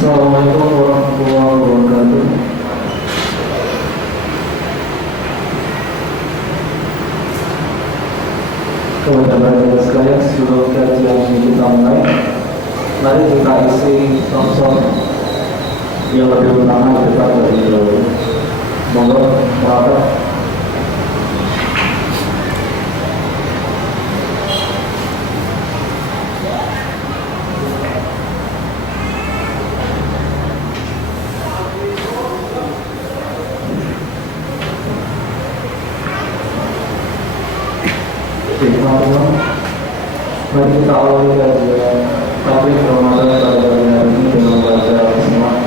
Assalamualaikum warahmatullahi wabarakatuh. Kepada para sekalian, sebelum kajian ini kita mulai, mari kita isi sosok yang lebih utama di depan dari dahulu. Monggo, merapat. Mari kita awali kajian tablik Ramadan pada hari ini dengan baca Bismillahirrahmanirrahim.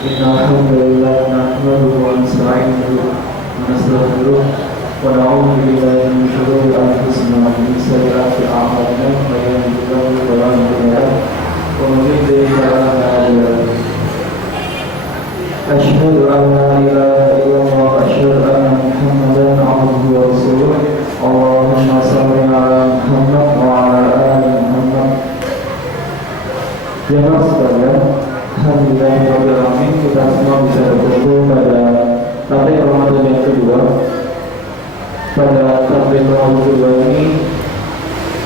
Innalhamdulillah nahmaduhu wa nasta'inuhu wa nastaghfiruh wa na'udzu billahi min shururi anfusina wa min sayyiati a'malina may yahdihillahu fala mudilla lahu wa man yudlil fala hadiya lahu. Asyhadu an la ilaha illallah wa asyhadu anna Muhammadan 'abduhu wa rasuluh. Allahumma shalli ala Muhammad wa ala ali Muhammad. Jemaah sekalian, alhamdulillahirobbilalamin, kita semua bisa berkumpul pada tablik Ramadan yang kedua. Pada tablik Ramadan kedua ini,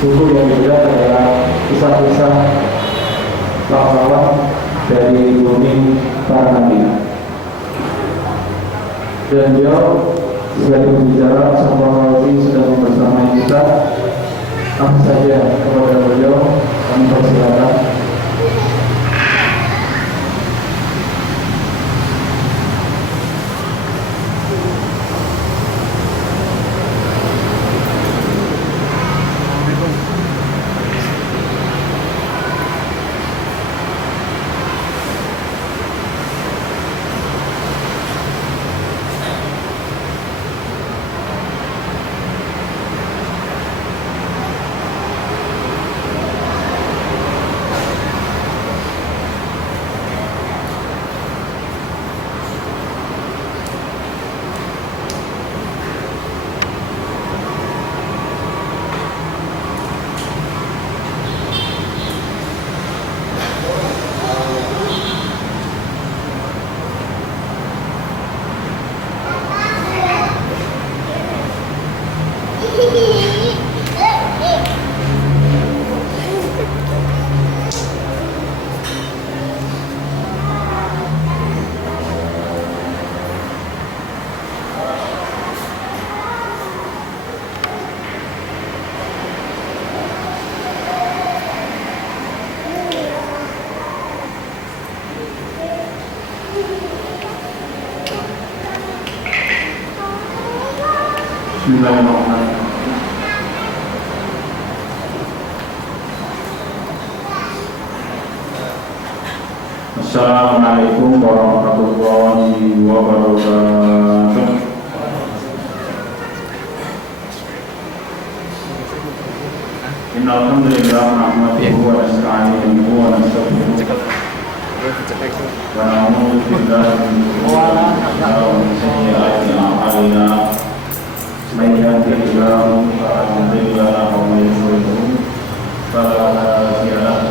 buku yang juga adalah kisah-kisah pahlawan dari bumi para nabi. Dan beliau sebagai pembicara sama Rawi sedang bersama kita. Apa saja kepada beliau kami persilakan. Bismillahirrahmanirrahim. Assalamualaikum warahmatullahi wabarakatuh. Innalhamdulillah nahmaduhu wa nasta'inuhu wa nastaghfiruh wa na'udzu billahi min shururi anfusina wa min sayyiati a'malina. May yahdihillahu fala mudilla lahu wa may yudlil fala hadiya lahu.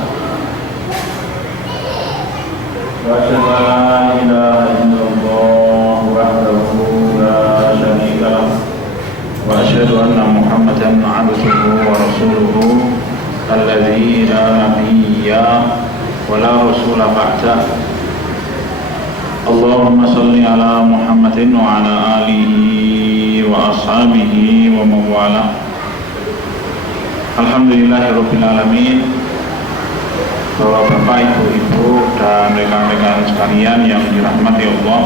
Wa asyhadu an la ilaha illallah wahdahu la syarika lahu wa asyhadu anna Muhammadan 'abduhu wa rasuluhu alladzi la nabiyya wa la rasula ba'dahu. Allahumma shalli ala Muhammadin wa ala alihi wa ashabihi wa mawala. Alhamdulillahirabbil alamin. Bapak, ibu-ibu dan rekan-rekan sekalian yang dirahmati Allah,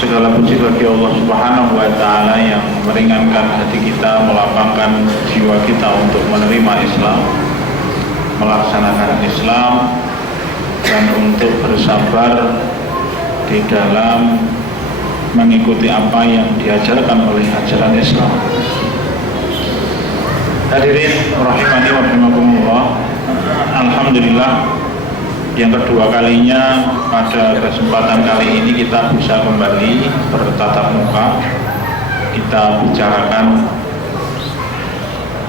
segala puji bagi Allah Subhanahu wa ta'ala yang meringankan hati kita, melapangkan jiwa kita untuk menerima Islam, melaksanakan Islam, dan untuk bersabar di dalam mengikuti apa yang diajarkan oleh ajaran Islam. Hadirin rahimani wa rahimakumullah, alhamdulillah yang kedua kalinya pada kesempatan kali ini kita bisa kembali bertatap muka. Kita bicarakan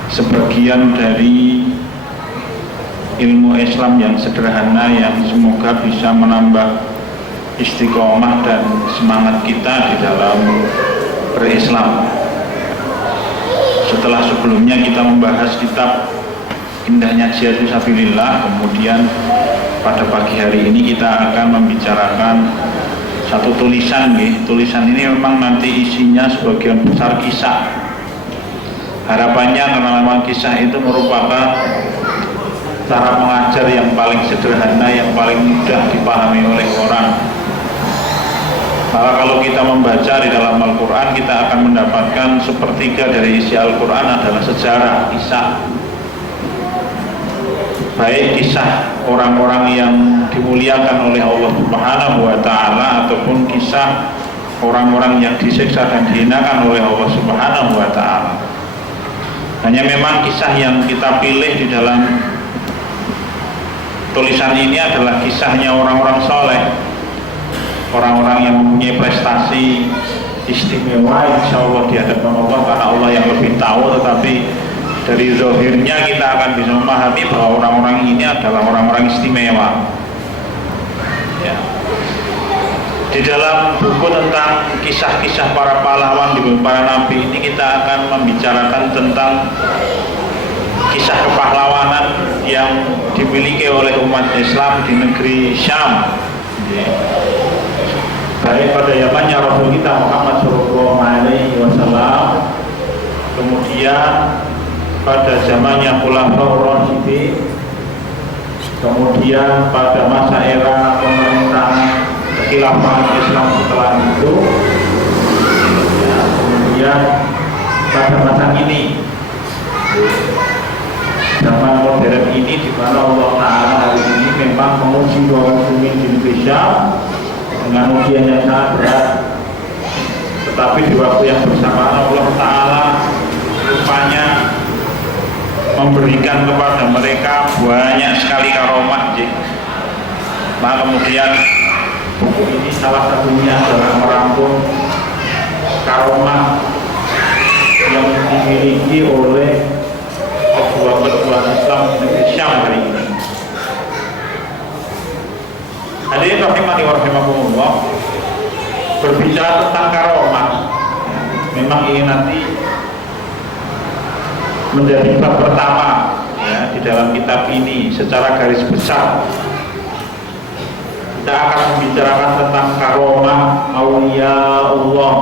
sebagian dari ilmu Islam yang sederhana yang semoga bisa menambah istiqomah dan semangat kita di dalam berislam. Setelah sebelumnya kita membahas kitab Indahnya Jihad Fisabilillah, kemudian pada pagi hari ini kita akan membicarakan satu tulisan. Tulisan ini memang nanti isinya sebagian besar kisah. Harapannya karena memang kisah itu merupakan cara mengajar yang paling sederhana, yang paling mudah dipahami oleh orang. Maka kalau kita membaca di dalam Al-Quran, kita akan mendapatkan sepertiga dari isi Al-Quran adalah sejarah, kisah. Baik kisah orang-orang yang dimuliakan oleh Allah Subhanahu wa Ta'ala, ataupun kisah orang-orang yang disiksa dan dihinakan oleh Allah Subhanahu wa Ta'ala. Hanya memang kisah yang kita pilih di dalam tulisan ini adalah kisahnya orang-orang soleh, orang-orang yang mempunyai prestasi istimewa insya Allah di hadapan Allah, karena Allah yang lebih tahu. Tetapi dari zahirnya kita akan bisa memahami bahwa orang-orang ini adalah orang-orang istimewa ya. Di dalam buku tentang kisah-kisah para pahlawan di para nabi ini, kita akan membicarakan tentang kisah kepahlawanan yang dimiliki oleh umat Islam di negeri Syam ya. Baik pada zamannya Rasul kita Muhammad SAW, kemudian pada zamannya Khulafaur Rasyidin, kemudian pada masa era pemerintahan kekhilafan Islam setelah itu ya, kemudian pada masa ini, zaman modern ini, di mana Allah Ta'ala hari ini memang menguji kaum muslimin di Indonesia dengan ujian yang sangat berat. Tetapi di waktu yang bersamaan Allah Ta'ala rupanya memberikan kepada mereka banyak sekali karomah. Nah kemudian buku ini salah satunya adalah merangkum karomah yang dimiliki oleh kedua pejuang Islam di negeri Syam hari ini. Hadirin rahimani wa rahimakumullah, berbicara tentang karomah memang ini nanti menjadi bab pertama ya, di dalam kitab ini. Secara garis besar kita akan membicarakan tentang karomah auliya Allah.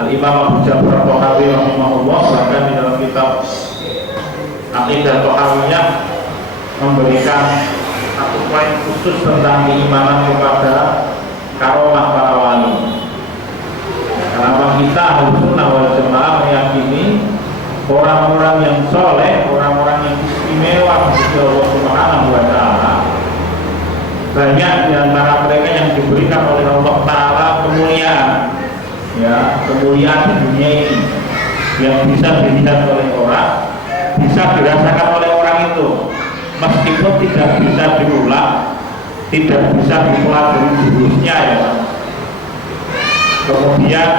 Al-Imam Abu Ja'far Thahawi rahimahullah bahkan di dalam kitab Aqidah Thahawiyah memberikan satu poin khusus tentang keimanan kepada karomah para wali. Karena kita Ahlussunnah wal Jamaah meyakini orang-orang yang soleh, orang-orang yang istimewa di Allah Subhanahu wa Ta'ala, banyak di antara mereka yang diberikan oleh Allah Ta'ala kemuliaan ya, kemuliaan di dunia ini yang bisa dilihat oleh orang, bisa dirasakan oleh orang itu, meskipun tidak bisa diulang, tidak bisa dipelajari jurusnya ya. Kemudian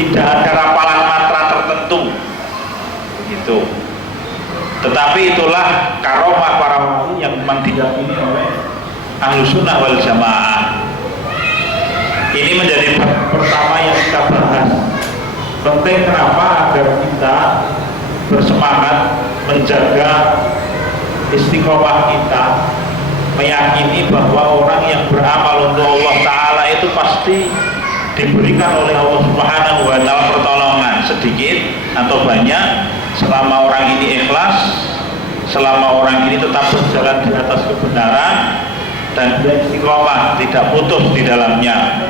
tidak ada rapalan mantra tertentu begitu. Tetapi itulah karomah para wali yang memang diyakini oleh Ahlussunnah wal Jamaah. Ini menjadi pertama yang kita bahas. Penting kenapa? Agar kita bersemangat menjaga istiqomah kita, meyakini bahwa orang yang beramal untuk Allah Ta'ala itu pasti diberikan oleh Allah Subhanahu wa Ta'ala pertolongan, sedikit atau banyak, selama orang ini ikhlas, selama orang ini tetap berjalan di atas kebenaran dan istiqomah, tidak putus di dalamnya.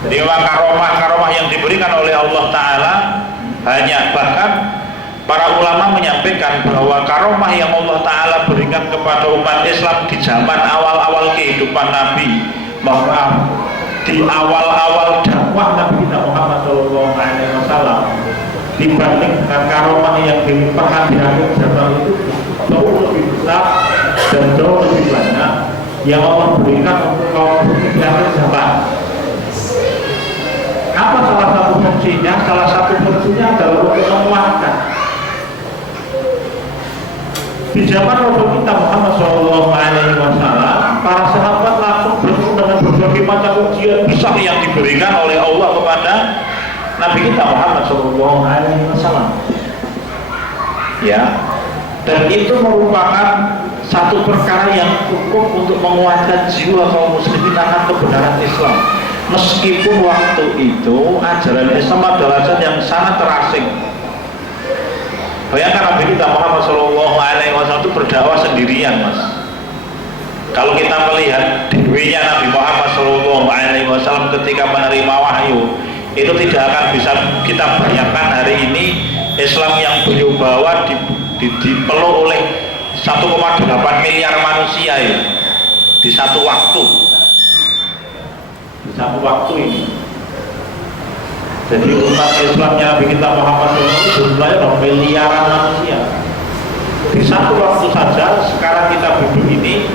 Jadi memang karomah yang diberikan oleh Allah Ta'ala banyak. Bahkan para ulama menyampaikan bahwa karomah yang Allah Ta'ala berikan kepada umat Islam di zaman awal-awal kehidupan Nabi, bahwa di awal-awal dakwah Nabi kita Muhammad SAW, dibanding dengan karomah yang dilimpahkan di akhir zaman itu jauh lebih besar dan jauh lebih banyak yang Allah berikan untuk kaum muslimin di akhir zaman. Apa salah satu fungsinya? Salah satu fungsinya adalah untuk menguatkan Di zaman Rasul kita Muhammad SAW, para sahabat langsung bertemu dengan berbagai macam ujian besar yang diberikan oleh Allah kepada Nabi kita Muhammad SAW. Ya, dan itu merupakan satu perkara yang cukup untuk menguatkan jiwa kaum muslimin akan kebenaran Islam. Meskipun waktu itu ajaran Islam adalah ajaran yang sangat terasing. Bayangkan Nabi kita Muhammad SAW itu berdakwah sendirian, Mas. Kalau kita melihat dirinya Nabi Muhammad SAW ketika menerima wahyu, itu tidak akan bisa kita bayangkan hari ini Islam yang beliau bawa dipeluk oleh 1,8 miliar manusia ya, di satu waktu. Di satu waktu ini. Jadi umat Islamnya Nabi kita Muhammad SAW jumlahnya miliaran manusia. Di satu waktu saja sekarang kita duduk ini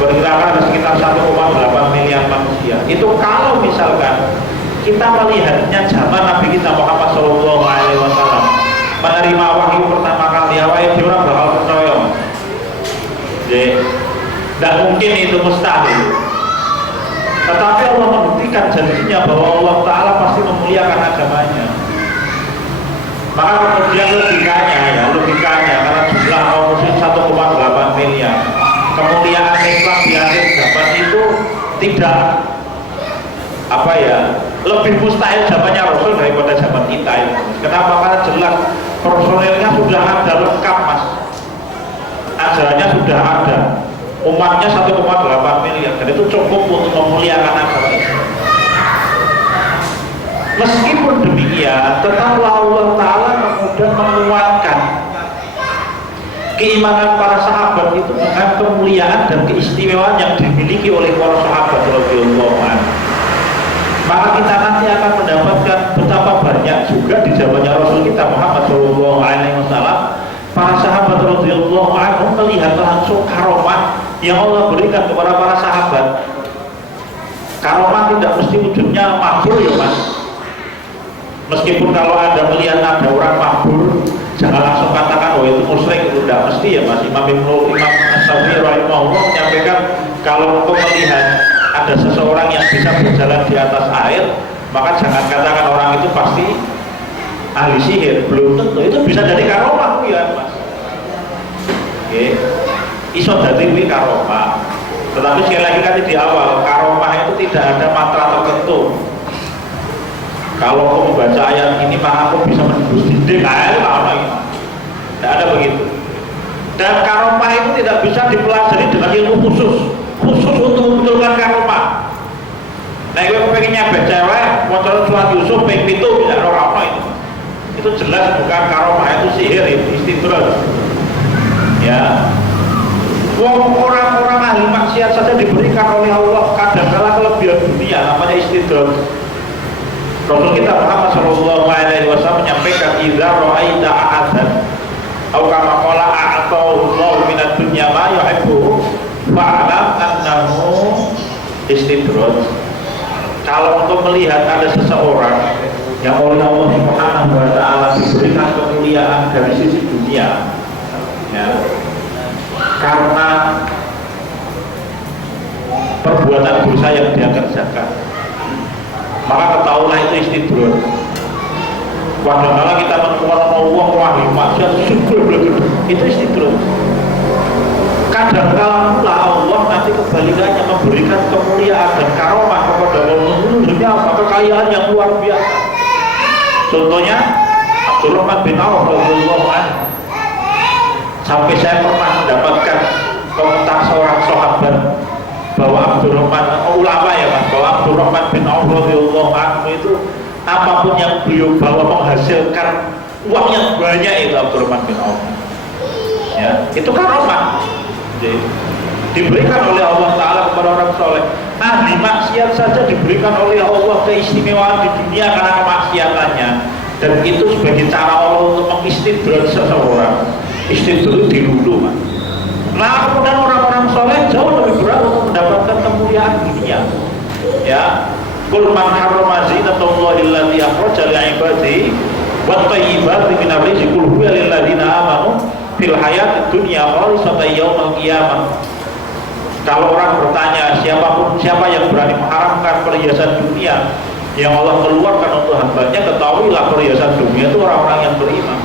berkira-kira ada sekitar 1,8 miliar manusia. Itu kalau misalkan kita melihatnya zaman Nabi kita Muhammad SAW menerima wahyu pertama kali, awalnya dia orang bakal percaya. Jadi tidak mungkin itu mustahil. Tetapi Allah membuktikan janjinya bahwa Allah Ta'ala pasti memuliakan agamanya. Maka kemudian logikanya karena jumlah kaum muslim 1,8 miliar, kemuliaan Islam di akhir zaman itu tidak lebih mustahil zamannya Rasul daripada zaman kita ini. Kenapa? Karena jelas personilnya sudah ada lengkap, Mas. Ajarannya sudah ada, umatnya 1,8 miliar, dan itu cukup untuk memuliakan agama Islam. Meskipun demikian, tetaplah Allah Ta'ala kemudian menguatkan keimanan para sahabat itu dengan kemuliaan dan keistimewaan yang dimiliki oleh para sahabat radhiyallahu anhu. Maka kita nanti akan mendapatkan betapa banyak juga di zamannya Rasul kita Muhammad SAW, para sahabat radhiyallahu anhu melihat langsung karomah yang Allah berikan kepada para sahabat. Karomah tidak mesti wujudnya makhluk ya, Mas. Meskipun kalau Anda melihat ada orang makhluk, jangan langsung katakan oh itu musyrik, itu tidak mesti ya, Mas. Imam As-Syafi'i rahimahullah menyampaikan kalau engkau melihat ada seseorang yang bisa berjalan di atas air, maka jangan katakan orang itu pasti ahli sihir, belum tentu. Itu bisa dari karomah ya, Mas. Oke, iso dari karomah. Tetapi sekali lagi kan di awal, karomah itu tidak ada matra tertentu. Kalau aku membaca ayat ini maka aku bisa menembus dinding, tidak ada begitu. Dan karomah itu tidak bisa dipelajari dengan ilmu khusus untuk memunculkan karomah. Nah, kalau pengen nyampe cewek, motor surat Yusuf, pengen itu tidak apa itu jelas bukan karomah, itu sihir, itu istidraj. Ya, orang-orang ahli maksiat saja diberikan oleh Allah kadang-kala kelebihan dunia, namanya istidraj. Rasul kita Muhammad SAW menyampaikan idza ra'aita ahadan atau kama qala a'tallahu minad dunya ma yuhibbu fa'lam annahu istidraj. Kalau untuk melihat ada seseorang yang oleh Allah Subhanahu wa taala diberikan kemuliaan dari sisi dunia, ya, karena perbuatan dosa yang dia kerjakan, maka ketahuilah itu istidraj. Kadang-kala kita menemukan Allah wahai maksiat itu istidraj. Kadang-kala pula Allah nanti kebalikannya memberikan kemuliaan dan karomah kepada orang demi apa? Kekayaan yang luar biasa. Contohnya Abdurrahman bin Auf radhiyallahu anhu. Sampai saya pernah mendapatkan komentar seorang sahabat bahwa Abdurrahman, ulama ya Mas, bahwa Abdurrahman bin Auf radhiyallahu anhu itu apapun yang beliau bawa menghasilkan uang yang banyak, itu Abdurrahman bin Auf. Ya, itu karomah. Jadi, diberikan oleh Allah Ta'ala kepada orang soleh. Ahli maksiat saja diberikan oleh Allah keistimewaan di dunia karena kemaksiatannya, dan itu sebagai cara Allah untuk mengistidraj seseorang. Istidraj dilulu, Mas. Nah, kemudian orang-orang soleh jauh lebih berat untuk mendapatkan kemuliaan dunia. Ya, qul man harrama zinatallahi allati akhraja li'ibadihi wat thayyibati minar rizqi qul huwa lil ladzina amanu fil fil hayat dunya khalisatan yaumil qiyamah. Kalau orang bertanya siapa yang berani mengharamkan perhiasan dunia yang Allah keluarkan untuk hambanya, ketahuilah perhiasan dunia itu orang-orang yang beriman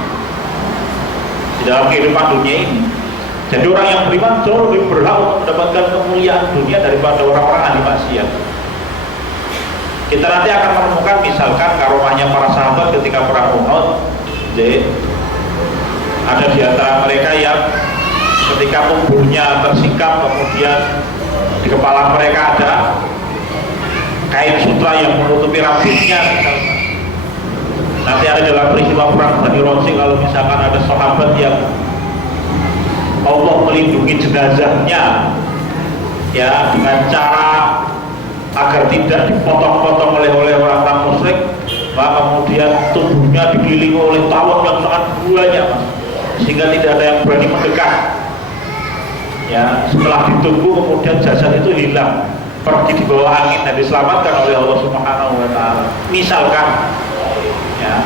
di dalam kehidupan dunia ini. Jadi orang yang beriman jauh lebih berhak untuk mendapatkan kemuliaan dunia daripada orang-orang ahli maksiat. Kita nanti akan menemukan misalkan karomahnya para sahabat ketika perang Uhud. Jadi ada di antara mereka yang ketika tubuhnya tersikap, kemudian di kepala mereka ada kain sutra yang menutupi rambutnya misalkan. Nanti ada dalam peristiwa perang Bani Ronsi, kalau misalkan ada sahabat yang Allah melindungi jenazahnya ya dengan cara agar tidak dipotong-potong oleh orang-orang musyrik, maka kemudian tubuhnya dikelilingi oleh tawon yang sangat banyak, sehingga tidak ada yang berani mendekat. Ya, setelah ditunggu kemudian jasad itu hilang, pergi di bawah angin dan diselamatkan oleh Allah Subhanahu wa taala. Misalkan ya,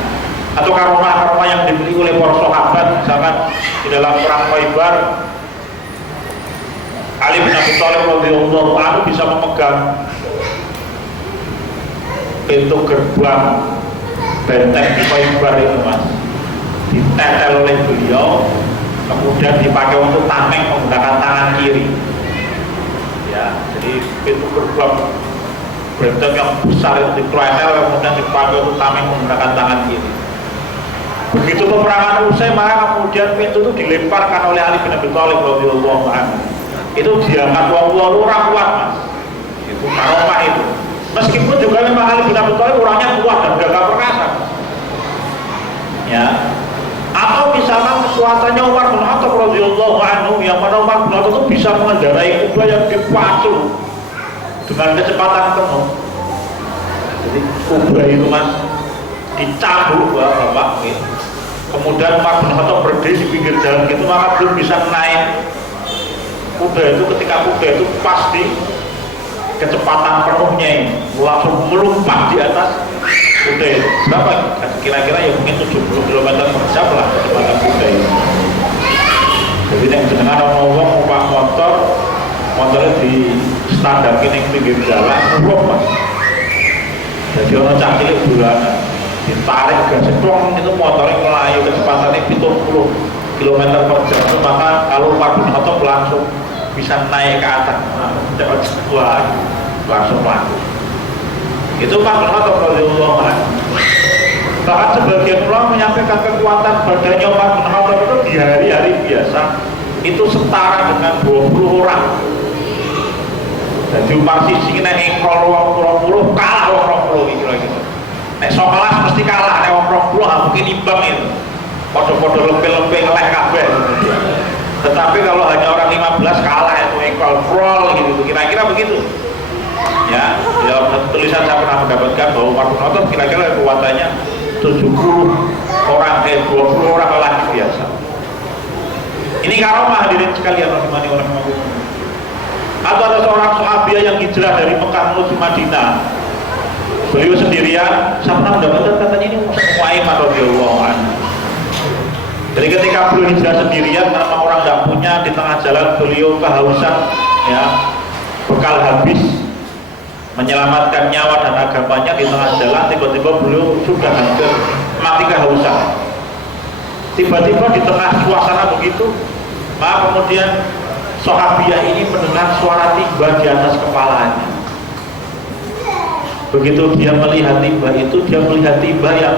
atau karomah-karomah yang dibeli oleh para sahabat, misalkan di dalam perang Khaibar, Ali bin Abi Thalib radhiyallahu anhu bisa memegang pintu gerbang benteng di Khaibar itu, Mas, ditetel oleh beliau, kemudian dipakai untuk tameng menggunakan tangan kiri. Ya, jadi pintu gerbang benteng yang besar itu ditetel, kemudian dipakai untuk tameng menggunakan tangan kiri. Begitu peperangan usai, maka kemudian pintu itu dilemparkan oleh Ali bin Abi Thalib radhiyallahu anhu. Itu diangkat orang kuat, Mas. Itu karomah itu. Meskipun juga memang Ali bin Abi Thalib orangnya kuat dan gagah perkasa. Ya. Atau misalnya kekuatannya Umar bin Khattab radhiyallahu anhu, yang mana Umar bin Khattab itu bisa mengendarai kuda yang dipacu dengan kecepatan penuh. Jadi kuda itu, Mas, dicabut bapak gitu. Kemudian Umar bin Khattab berdiri di pinggir jalan gitu, maka belum bisa naik kuda itu. Ketika kuda itu pas di kecepatan penuhnya ini, langsung melompat di atas kuda itu. Berapa? Kira-kira ya mungkin 70 km per jam lah kecepatan kuda itu. Jadi yang jenengan ngomong numpak motornya di standar kini pinggir jalan, Mas. Jadi orang cakil bulanan ditarik gas dong, itu motornya melayu kecepatannya 70 km per jam. Maka kalau Umar bin Khattab langsung bisa naik ke atas, wah, langsung maju. Itu Umar bin Khattab radhiyallahu anhu. Bahkan sebagian ulama menyampaikan kekuatan badannya Umar bin Khattab itu di hari-hari biasa itu setara dengan 20 orang. Jadi Umar sisi nek engkol 20 kalah 20 gitu. Nek 11 mesti kalah, nek 20 mungkin imbang itu. Podo-podo lempe-lempe ngeleh kabeh. Tetapi kalau hanya orang 15 kalah itu engkol roll gitu, kira-kira begitu. Ya, dalam tulisan saya pernah mendapatkan bahwa Umar bin Khattab kira-kira kekuatannya 70 orang, 20 orang lelaki biasa. Ini karomah hadirin sekalian rahimani wa rahimakumullah. Atau ada seorang sahabiah yang hijrah dari Mekah menuju Madinah. Beliau sendirian, saya pernah mendapatkan katanya ini Mu'aiman radhiyallahu anhu. Jadi ketika beliau hijrah sendirian karena orang tidak punya, di tengah jalan beliau kehausan, ya, bekal habis, menyelamatkan nyawa dan agamanya di tengah jalan, tiba-tiba beliau sudah hampir mati kehausan. Tiba-tiba di tengah suasana begitu, maka kemudian sahabiah ini mendengar suara timba di atas kepalanya. Begitu dia melihat timba itu, dia melihat timba yang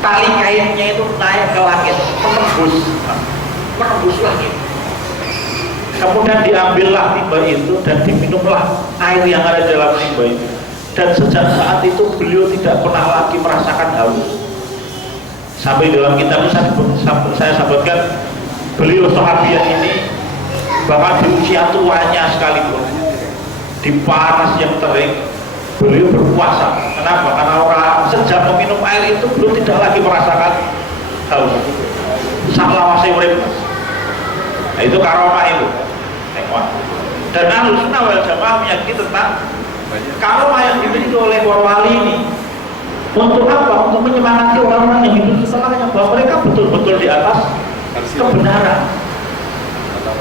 tali kainnya itu naik ke langit, menembus langit. Kemudian diambillah timba itu dan diminumlah air yang ada dalam timba itu. Dan sejak saat itu beliau tidak pernah lagi merasakan haus. Sampai dalam kitab saya sampaikan, beliau sahabiah ini bahkan di usia tuanya sekalipun, di panas yang terik, beliau berpuasa. Kenapa? Karena orang sejak meminum air itu beliau tidak lagi merasakan haus. Saklawase urip. Nah, itu karomah itu. Dan Ahlus Sunnah wal Jamaah meyakini tentang karomah yang dimiliki oleh para wali ini. Untuk apa? Untuk menyemangati orang-orang yang hidup setelahnya, bahwa mereka betul-betul di atas kebenaran.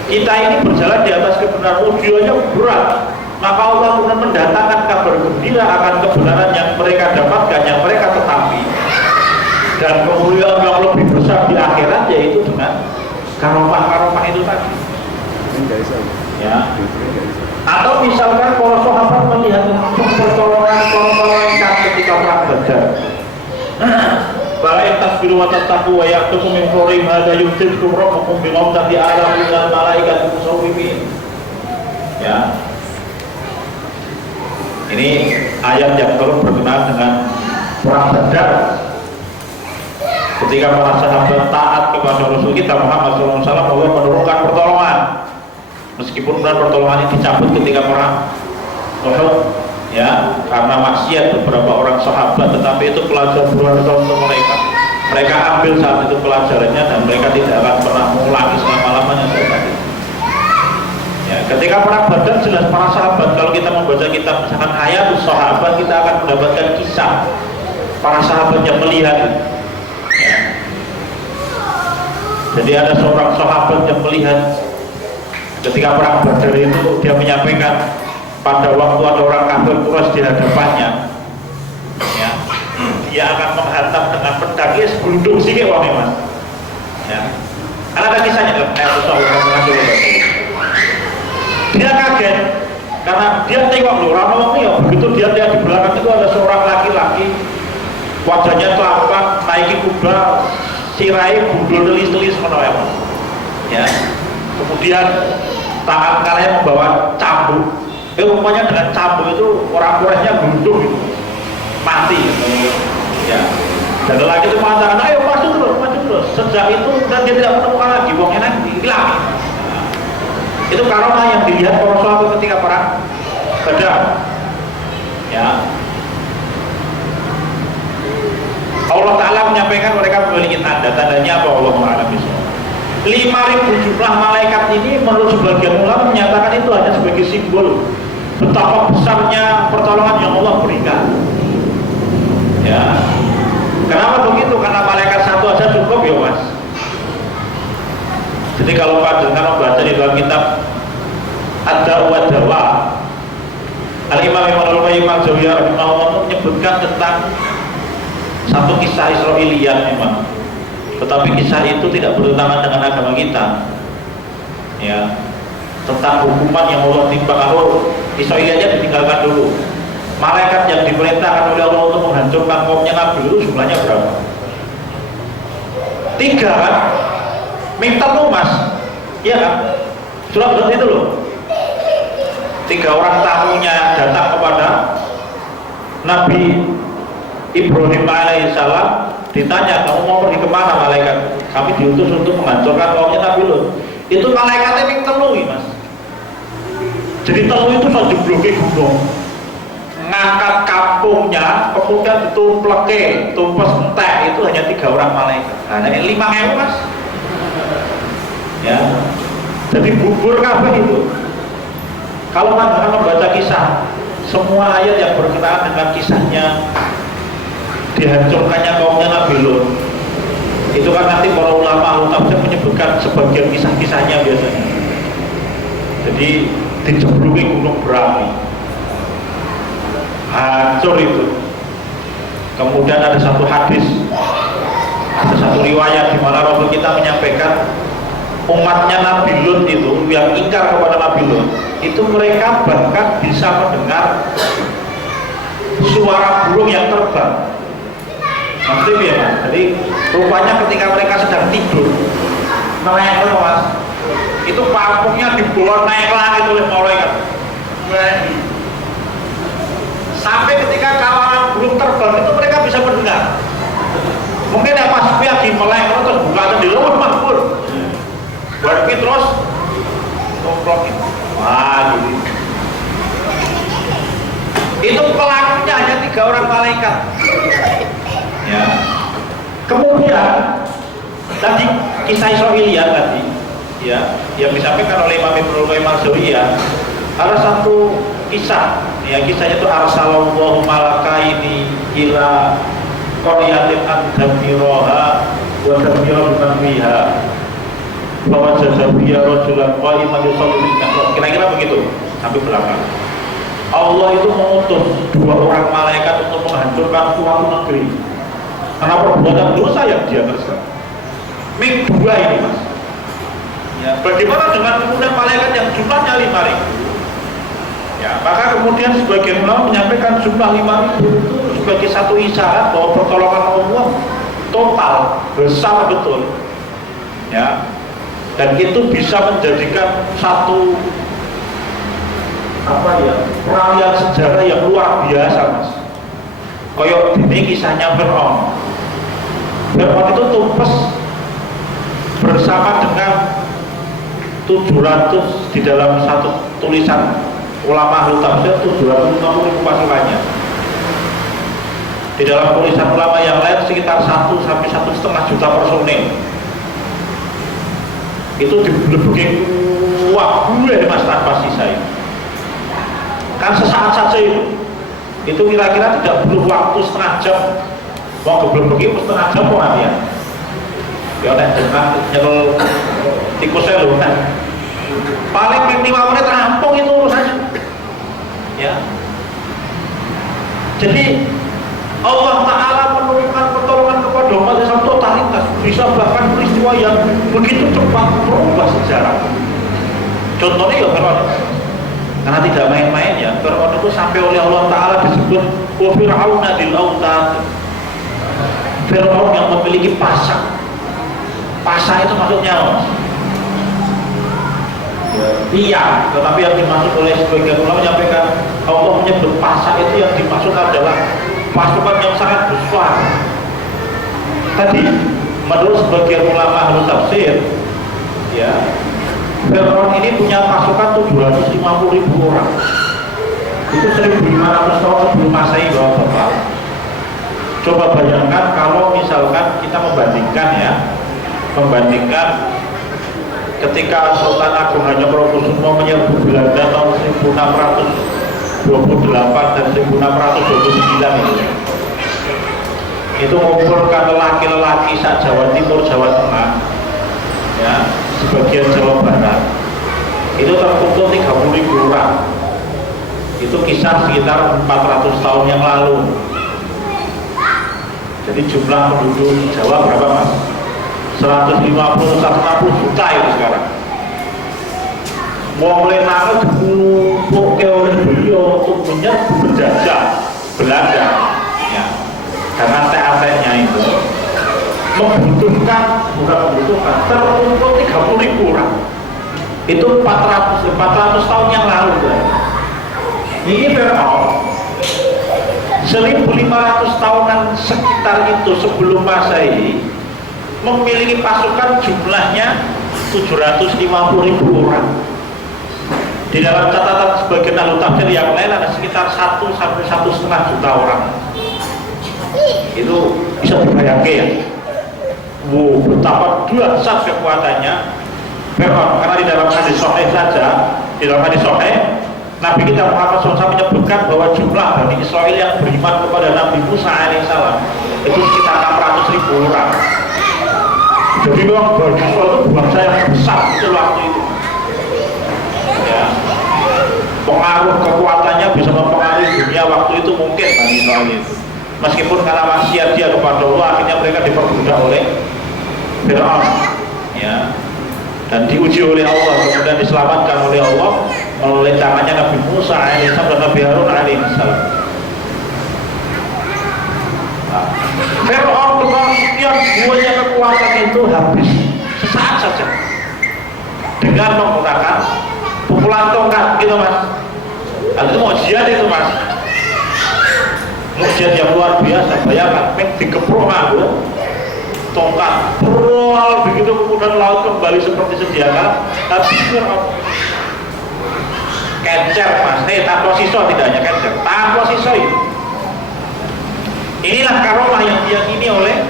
Kita ini berjalan di atas kebenaran, ujiannya berat. Maka Allah kemudian mendatangkan kabar gembira akan kebenaran yang mereka dapatkan, yang mereka ketahui. Dan kemuliaan yang lebih besar di akhirat yaitu dengan karomah-karomah itu tadi. Ya. Atau misalkan para sahabat melihat pertolongan ketika perang Badar. Bala tasbiru wa tattaqu wa ya'tukum min fawrihim hadza yumsikukum rabbukum bi ghadati alam minal malaikati musawwimin. Ya. Ini ayat yang turun berkenaan dengan perang Badar. Ketika para sahabat taat kepada Rasul kita Muhammad SAW, Allah menurunkan pertolongan. Meskipun pertolongan ini dicabut ketika perang Uhud, ya, karena maksiat beberapa orang sahabat, tetapi itu pelajaran berharga untuk mereka. Mereka ambil saat itu pelajarannya dan mereka tidak akan pernah mengulangi selama-lamanya seperti itu. Ya, ketika perang Badar jelas para sahabat, kalau kita membaca kitab misalkan Hayatus Sahabat, kita akan mendapatkan kisah para sahabat yang melihat. Ya. Jadi ada seorang sahabat yang melihat ketika perang Badar itu, dia menyampaikan pada waktu ada orang kafir Quraisy di hadapannya, ya, dia akan menghantam dengan pedang, ya sebelum sih kayak wong mas. Ya. Karena ada kisahnya dalam Hayatus Sahabat. Dia kaget karena dia tengok loh, orang ya begitu dia lihat di belakang itu ada seorang laki-laki, wajahnya tampan, naiki kuda, sirai bundul telis-telis menawa. Ya. Kemudian tangan kanannya membawa cambuk. Rupanya dengan cambuk itu orang Quraisynya gundung gitu, mati. Ya. Dan lelaki itu mengatakan, ayo maju terus. Sejak itu dan dia tidak menemukan lagi, wongnya nanti hilang. Itu karomah yang dilihat para sahabat ketika perang Badar. Ya. Allah Ta'ala menyampaikan mereka memiliki tanda-tandanya apa Allah Ta'ala bisa. 5.000 jumlah malaikat ini menurut sebagian ulama menyatakan itu hanya sebagai simbol betapa besarnya pertolongan yang Allah berikan. Ya. Kenapa begitu? Karena malaikat satu aja cukup ya mas. Jadi kalau panjenengan membaca di dalam kitab Ad-Dawa Al-Imam Ibnu Qayyim Al-Jauziyah rahimahullah menyebutkan tentang satu kisah Israiliyat memang. Tetapi kisah itu tidak bertentangan dengan agama kita. Ya. Tentang hukuman yang Allah timbang, kalau Israiliyatnya ditinggalkan dulu. Malaikat yang diperintahkan oleh Allah untuk menghancurkan kaumnya Nabi itu jumlahnya berapa? 3 kan? Minta lumas, iya kan? Surat itu loh. 3 orang tamunya datang kepada Nabi Ibrahim alaihissalam, ditanya, kamu mau pergi kemana malaikat? Kami diutus untuk menghancurkan kaumnya Nabi Lut. Itu malaikatnya yang telungi mas. Jadi telung itu sajebloke gunung, ngangkat kampungnya, kemudian ditumpleke, tumpes entek, itu hanya 3 orang malaikat. Nah, ini 5.000 mas. Ya, jadi bubur kabeh itu. Kalau anda membaca kisah, semua ayat yang berkenaan dengan kisahnya dihancurkannya kaumnya Nabi Lut, itu kan nanti para ulama tafsir menyebutkan sebagian kisah-kisahnya biasanya. Jadi dijebluki gunung berapi, hancur itu. Kemudian ada satu hadis, ada satu riwayat di mana Rasul kita menyampaikan umatnya Nabi Lut itu yang ingkar kepada Nabi Lut, itu mereka bahkan bisa mendengar suara burung yang terbang. Maksudnya ya mas, jadi rupanya ketika mereka sedang tidur naik loh mas, itu kampungnya dibawa naik langit oleh malaikat. Sampai ketika kawanan burung terbang itu mereka bisa mendengar. Mungkin ya pas lagi melek terus buka di luar makbul. Berarti terus komplokin. Wah gitu. Itu pelakunya hanya 3 orang malaikat. Ya. Kemudian tadi kisah Israiliyat tadi, ya, yang disampaikan oleh Imam Ibnu Qayyim Al-Jauziyah, ada satu kisah, ya, kisahnya itu arsalallahu malakaini ila qaryatin an-damiroha wa damiru biha bahwa jazabiyya rajulan qa'iman yusalli bil mihrab. Kira-kira begitu sampai belakang. Allah itu mengutus 2 orang malaikat untuk menghancurkan suatu negeri karena perbuatan dosa yang dia kerjakan. Ming 2 ini mas. Ya, bagaimana dengan kemudian malaikat yang jumlahnya 5.000? Ya, maka kemudian sebagian ulama menyampaikan jumlah 5.000 itu sebagai satu isyarat bahwa pertolongan Allah total besar betul. Ya, dan itu bisa menjadikan satu peralihan sejarah yang luar biasa mas. Koyok ini kisahnya Fir'aun. Fir'aun itu tumpes bersama dengan 700 di dalam satu tulisan ulama ahli tafsir 750.000 pasukannya. Di dalam tulisan ulama yang lain sekitar 1 sampai 1,5 juta personil. Itu diberbagi kuat gue mas tanpa sisa ini. Kan sesaat saja itu kira-kira tidak butuh waktu setengah jam. Mau geblek-geblek setengah jam kok nanti ya. Ya udah jangan nyel tikusnya loh kan. Paling 5 menit rampung itu urusannya. Ya. Jadi Allah Ta'ala menurunkan pertolongan kepada umat Islam totalitas, bisa bahkan peristiwa yang begitu cepat merubah sejarah. Contohnya ya Fir'aun, karena tidak main-main ya. Fir'aun itu sampai oleh Allah Ta'ala disebut wa fir'auna dil autad. Fir'aun yang memiliki pasak. Pasak itu maksudnya tiang, tetapi yang dimaksud oleh sebagian ulama menyampaikan Allah menyebut pasak itu yang dimaksud adalah pasukan yang sangat besar. Tadi menurut sebagian ulama ahli tafsir ya, Fir'aun ini punya pasukan 750.000 orang. Itu 1.500 tahun sebelum Masehi Bapak. Coba bayangkan kalau misalkan kita membandingkan ketika Sultan Agung Hanyokrokusumo menyerbu Belanda tahun 1628 dan 1629 itu mengumpulkan lelaki-lelaki sak Jawa Timur, Jawa Tengah ya, sebagian Jawa Barat itu terkumpul 30.000 orang. Itu kisah sekitar 400 tahun yang lalu. Jadi jumlah penduduk Jawa berapa mas? 150-160 juta itu sekarang. Wong Lenane dikumpulke oleh beliau untuk menyerbu menjajah Belanda ya. Karena TAT-nya itu membutuhkan terkumpul 30.000 orang. Itu 400 tahun yang lalu kan? Ini Fir'aun 1.500 tahunan sekitar itu sebelum Masehi memiliki pasukan jumlahnya 750.000 orang. Di dalam catatan sebagian ahli tafsir yang lain ada sekitar 1 sampai 1,5 juta orang. Itu bisa dibayangkan ya. Betapa dahsyat kekuatannya Fir'aun. Karena di dalam hadis sahih saja, di dalam hadis sahih Nabi kita Muhammad SAW menyebutkan bahwa jumlah Bani Israel yang beriman kepada Nabi Musa alaihissalam itu sekitar 600.000 orang. Jadi memang Bani Israel itu bangsa yang besar pada waktu itu. Ya. Pengaruh kekuatannya bisa mempengaruhi dunia waktu itu mungkin Bani Israel itu. Meskipun karena maksiat dia kepada Allah, akhirnya mereka diperbudak oleh Fir'aun. Ya. Dan diuji oleh Allah, kemudian diselamatkan oleh Allah melalui tangannya Nabi Musa alaihissalam dan Nabi Harun alaihissalam. Fir'aun yang buahnya kekuatan itu habis sesaat saja dengan menggunakan pukulan tongkat gitu mas. Itu mukjizat itu mas, mukjizat yang luar biasa. Bayangkan dikeprok aku tongkat roll begitu, kemudian laut kembali seperti sedia kala. Tapi kencer mas, tanpa siswa, tidak hanya kencer, tanpa siswa itu. Inilah karomah yang diyakini oleh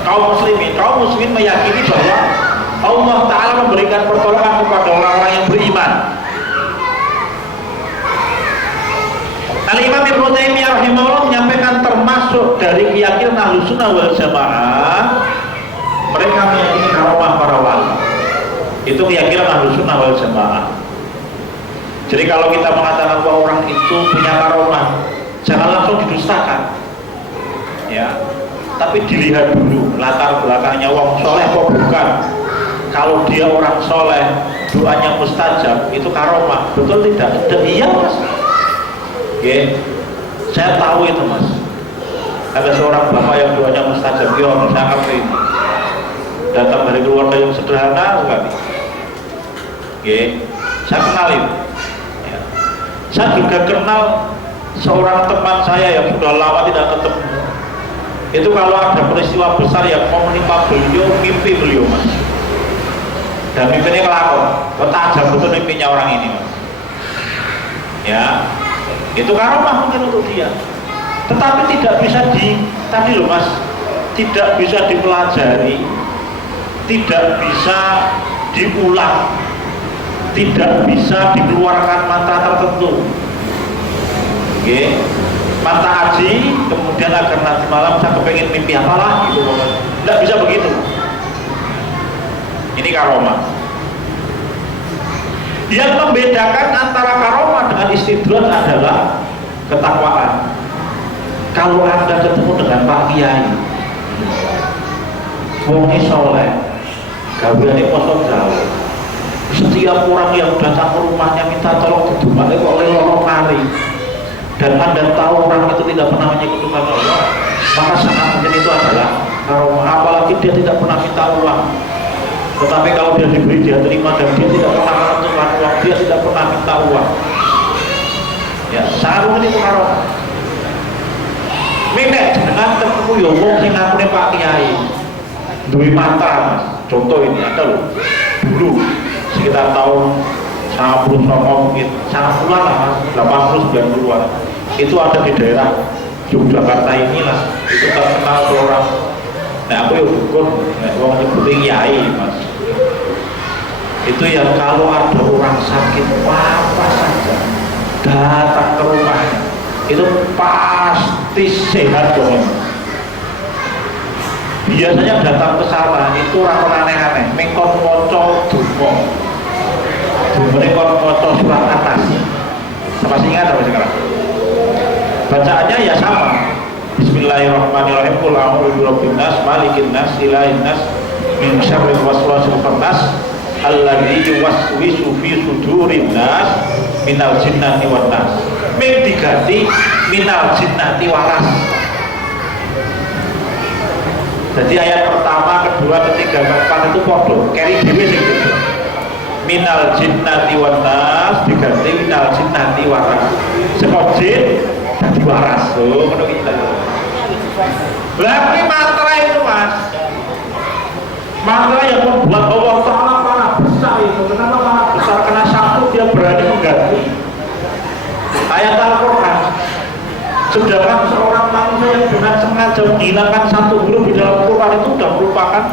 kaum muslimin. Kaum muslimin meyakini bahwa Allah Ta'ala memberikan pertolongan kepada orang-orang yang beriman. Al-Imam Ibnu Taimiyah rahimahullah menyampaikan termasuk dari keyakinan Ahlussunnah wal Jamaah, mereka meyakini karomah para wali. Itu keyakinan Ahlus Sunnah wal Jamaah. Jadi kalau kita mengatakan bahwa orang itu punya karomah, jangan langsung didustakan, ya. Tapi dilihat dulu latar belakangnya, wong soleh kok bukan. Kalau dia orang soleh, doanya mustajab, itu karomah, betul tidak? Iya mas. Oke, saya tahu itu mas. Ada seorang bapak yang doanya mustajab, saya ngerti. Datang dari keluarga yang sederhana sekali. Oke, saya kenalin. Saya juga kenal seorang teman saya yang sudah lama tidak ketemu. Itu kalau ada peristiwa besar yang mau menimpa beliau, mimpi beliau mas. Dan mimpinya kelakon. Tajam betul mimpinya orang ini mas. Ya, itu karomah mungkin untuk dia. Tetapi tidak bisa tadi loh mas, tidak bisa dipelajari, tidak bisa diulang, tidak bisa dikeluarkan mantra tertentu. Oke, mantra aji, kemudian agar nanti malam saya kepengen mimpi apalah gitu. Tidak bisa begitu. Ini karomah. Yang membedakan antara karomah dengan istidraj adalah ketakwaan. Kalau Anda ketemu dengan Pak Kiai, wong soleh, gaweane poso jauh. Setiap orang yang datang ke rumahnya minta tolong didumake kok oleh lorong mari, dan Anda tahu orang itu tidak pernah menyekutukan Allah, maka sangat mungkin itu adalah karomah. Apalagi dia tidak pernah minta uang, tetapi kalau dia diberi dia terima, dan dia tidak pernah menentukan uang, dia tidak pernah minta uang, ya sangat mungkin itu karomah. Menek dengan ketemu ya wong sing ngakune Pak Kiai duwe mantra mas. Contoh ini ada loh, dulu sekitar tahun 90 mungkin 90 lah mas, 80 90-an itu ada di daerah Yogyakarta inilah, itu terkenal seorang, nah aku ya dukun, wong nyebutnya Kiai mas. Itu yang kalau ada orang sakit apa saja datang ke rumahnya itu pasti sehat dong. Biasanya datang ke sana itu orang aneh-aneh, mengkon moco dungo, moco surat atas. Sama ingat apa sekarang? Bacaannya ya sama. Bismillahirrahmanirrahim. Qul a'udzu birabbin nas, malikin nas, ilahin nas, min syarril waswasil khannas, alladzi yuwaswisu fi sudurin nas, minal jinnati wan nas. Min diganti minal jinnati waras. Jadi ayat pertama, kedua, ketiga, keempat itu podo keri dewe sing gitu. Minal jinnati wan nas diganti minal jinnati waras. Sebab jin jadi waras. Oh, ngono kita. Berarti mantra itu mas, mantra yang membuat Allah Ta'ala mana besar itu. Kenapa mana besar? Karena satu dia berani mengganti ayat Al-Quran. Sedangkan seorang manusia yang dengan sengaja menghilangkan satu huruf di dalam Quran itu sudah merupakan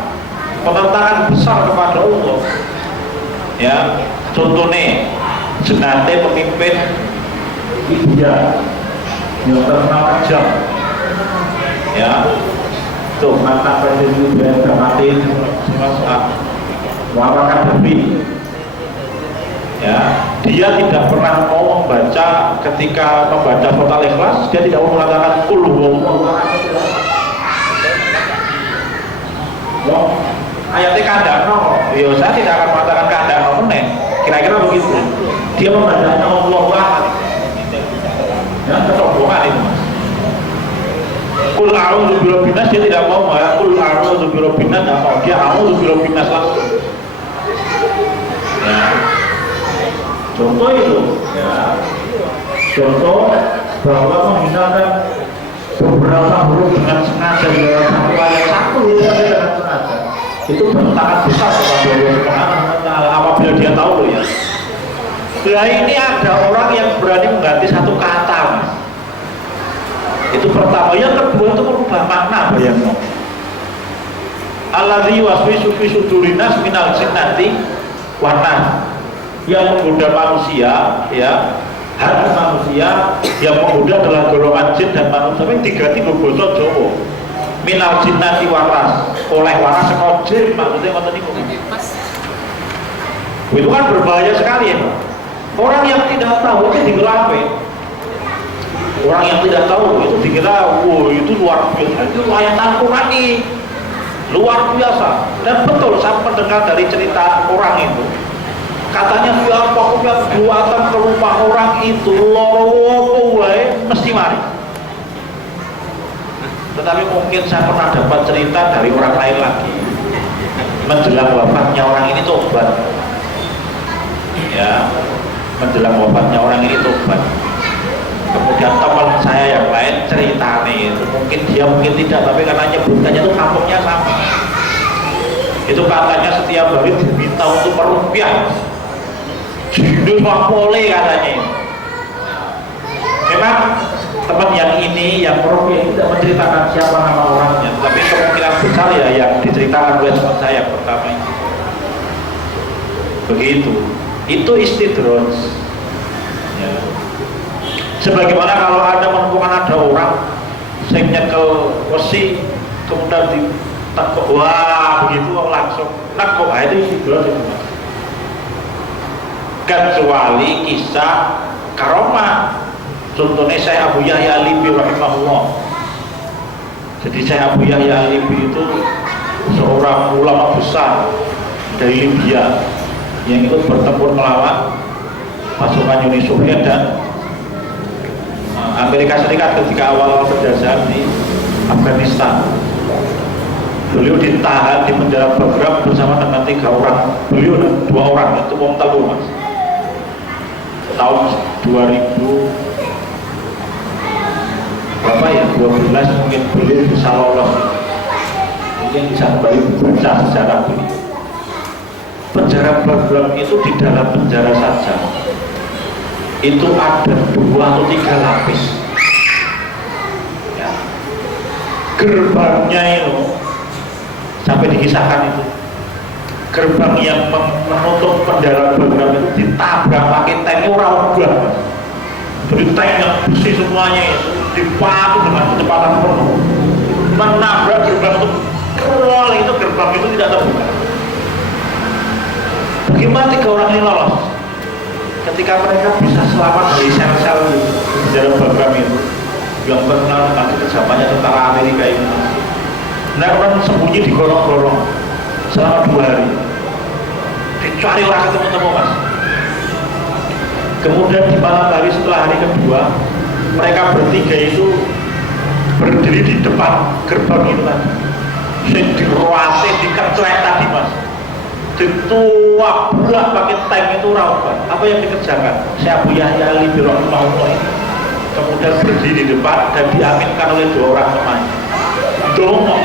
penentangan besar kepada Allah. Ya, contohnya jenate pemimpin India yang terkenal kejam. Ya, tuh mantan presiden India yang mati, Muammar Gaddafi. Ya, dia tidak pernah mau membaca, ketika membaca surat Al-Ikhlas dia tidak mau mengatakan qul huwallahu ahad. Loh, ayatnya kandakno, ya saya tidak akan mengatakan kandakno meneh. Kira-kira begitu. Dia membacanya Allahu ahad. Ya, kesombongan itu mas. Qul a'udzu birabbin nas, dia tidak mau qul a'udzu birabbin nas, dia a'udzu birabbin nas langsung. Ya. Contoh itu, ya. Contoh bahwa menghilangkan beberapa huruf dengan sengaja di dalam satu ayat satu dengan sengaja itu bertentangan besar kepada Allah Subhanahu wa Ta'ala, apabila dia tahu loh ya. Nah ini ada orang yang berani mengganti satu kata mas. Itu pertama. Yang kedua itu merubah makna, bayangno. Alladzi waswisu fi sudurin nas minal jinnati wan nas, yang menggoda manusia, ya, hati manusia yang menggoda adalah golongan jin dan manusia. Tapi diganti basa Jawa minal jinnati waras, oleh waras saka jin, maksudnya ngoten niku. Itu kan berbahaya sekali ya Pak. Orang yang tidak tahu itu digelapi. Orang yang tidak tahu itu dikira, wow itu luar biasa, itu ayat Al-Quran ini luar biasa. Dan betul saya mendengar dari cerita orang itu, katanya siapa yang buatan kerupa orang itu loro mesti mari. Tetapi mungkin saya pernah dapat cerita dari orang lain lagi, menjelang wafatnya orang ini tobat. Ya, menjelang wafatnya orang ini tobat. Kemudian teman saya yang lain ceritanya itu, mungkin dia mungkin tidak, tapi karena nyebutannya itu kampungnya sama. Itu katanya setiap hari diminta untuk merupiah. Judul Mapole katanya. Memang teman yang ini yang merupiah tidak menceritakan siapa nama orangnya, tapi kemungkinan besar ya yang diceritakan oleh teman saya pertama ini. Begitu. Itu istidroj. Ya. Sebagaimana kalau ada menemukan ada orang yang nyekel besi kemudian ditekuk, wah begitu langsung nekuk, itu istidroj itu. Kecuali kisah karomah. Contohnya saya Abu Yahya Al-Libi rahimahullah. Jadi saya Abu Yahya Al-Libi itu seorang ulama besar dari Libya yang ikut bertempur melawan pasukan Uni Soviet dan Amerika Serikat ketika awal-awal penjajahan di Afghanistan. Beliau ditahan di penjara Bagram bersama dengan 3 orang, beliau dan 2 orang, itu wong telu mas. Tahun 2000 berapa ya, 12 mungkin beliau bisa lolos, mungkin bisa kembali membaca sejarah beliau. Penjara Bagram itu di dalam penjara saja itu ada 2 atau 3 lapis ya. Gerbangnya itu sampai dikisahkan itu gerbang yang menutup penjara Bagram itu ditabrak pakai tank orang ubah. Jadi tank yang besi semuanya itu dipaku dengan kecepatan penuh menabrak gerbang itu, krol itu gerbang itu tidak terbuka. Bagaimana 3 orang ini lolos? Ketika mereka bisa selamat dari sel-sel di dalam Bagram itu yang terkenal dengan kerjasamanya tentara Amerika itu, mereka sembunyi di gorong-gorong selama 2 hari, dicari orang ketemu-temu mas. Kemudian di malam hari setelah hari kedua, mereka bertiga itu berdiri di depan gerbang itu tadi, yang diruasi, dikerclek tadi mas, dituak bulat pakai tank itu raupan. Apa yang dikerjakan? Saya Abu Yahya Al-Libi rahimahullah ini kemudian berdiri di depan dan diaminkan oleh 2 orang temannya. Doa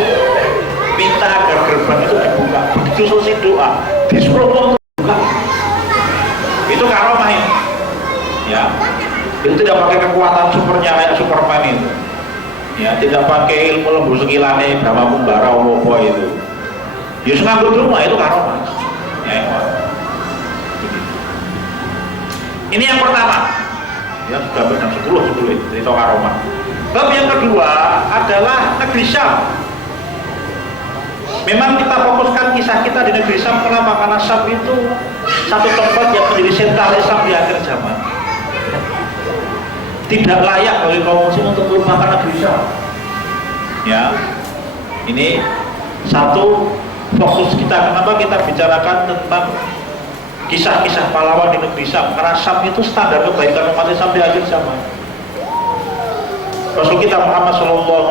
minta agar gerbang itu dibuka. Begitu selesai doa, disuruh untuk buka. Itu karomah ini. Ya, itu tidak pakai kekuatan supernya kayak Superman itu. Ya, tidak pakai ilmu lembu sekilane Brahma Kumbara Wopo itu. Ya nganggur rumah itu karomah. Ya, ini yang pertama. Ya sudah benar 10 cerita karomah. Bab yang kedua adalah negeri Syam. Memang kita fokuskan kisah kita di negeri Syam. Kenapa? Karena Syam itu satu tempat yang menjadi sentral Islam di akhir zaman. Tidak layak bagi kaum muslim untuk melupakan negeri Syam. Ya, ini satu fokus kita. Kenapa kita bicarakan tentang kisah-kisah pahlawan di negeri Syam? Karena Syam itu standar kebaikan umat Islam di akhir zaman. Rasul kita Muhammad SAW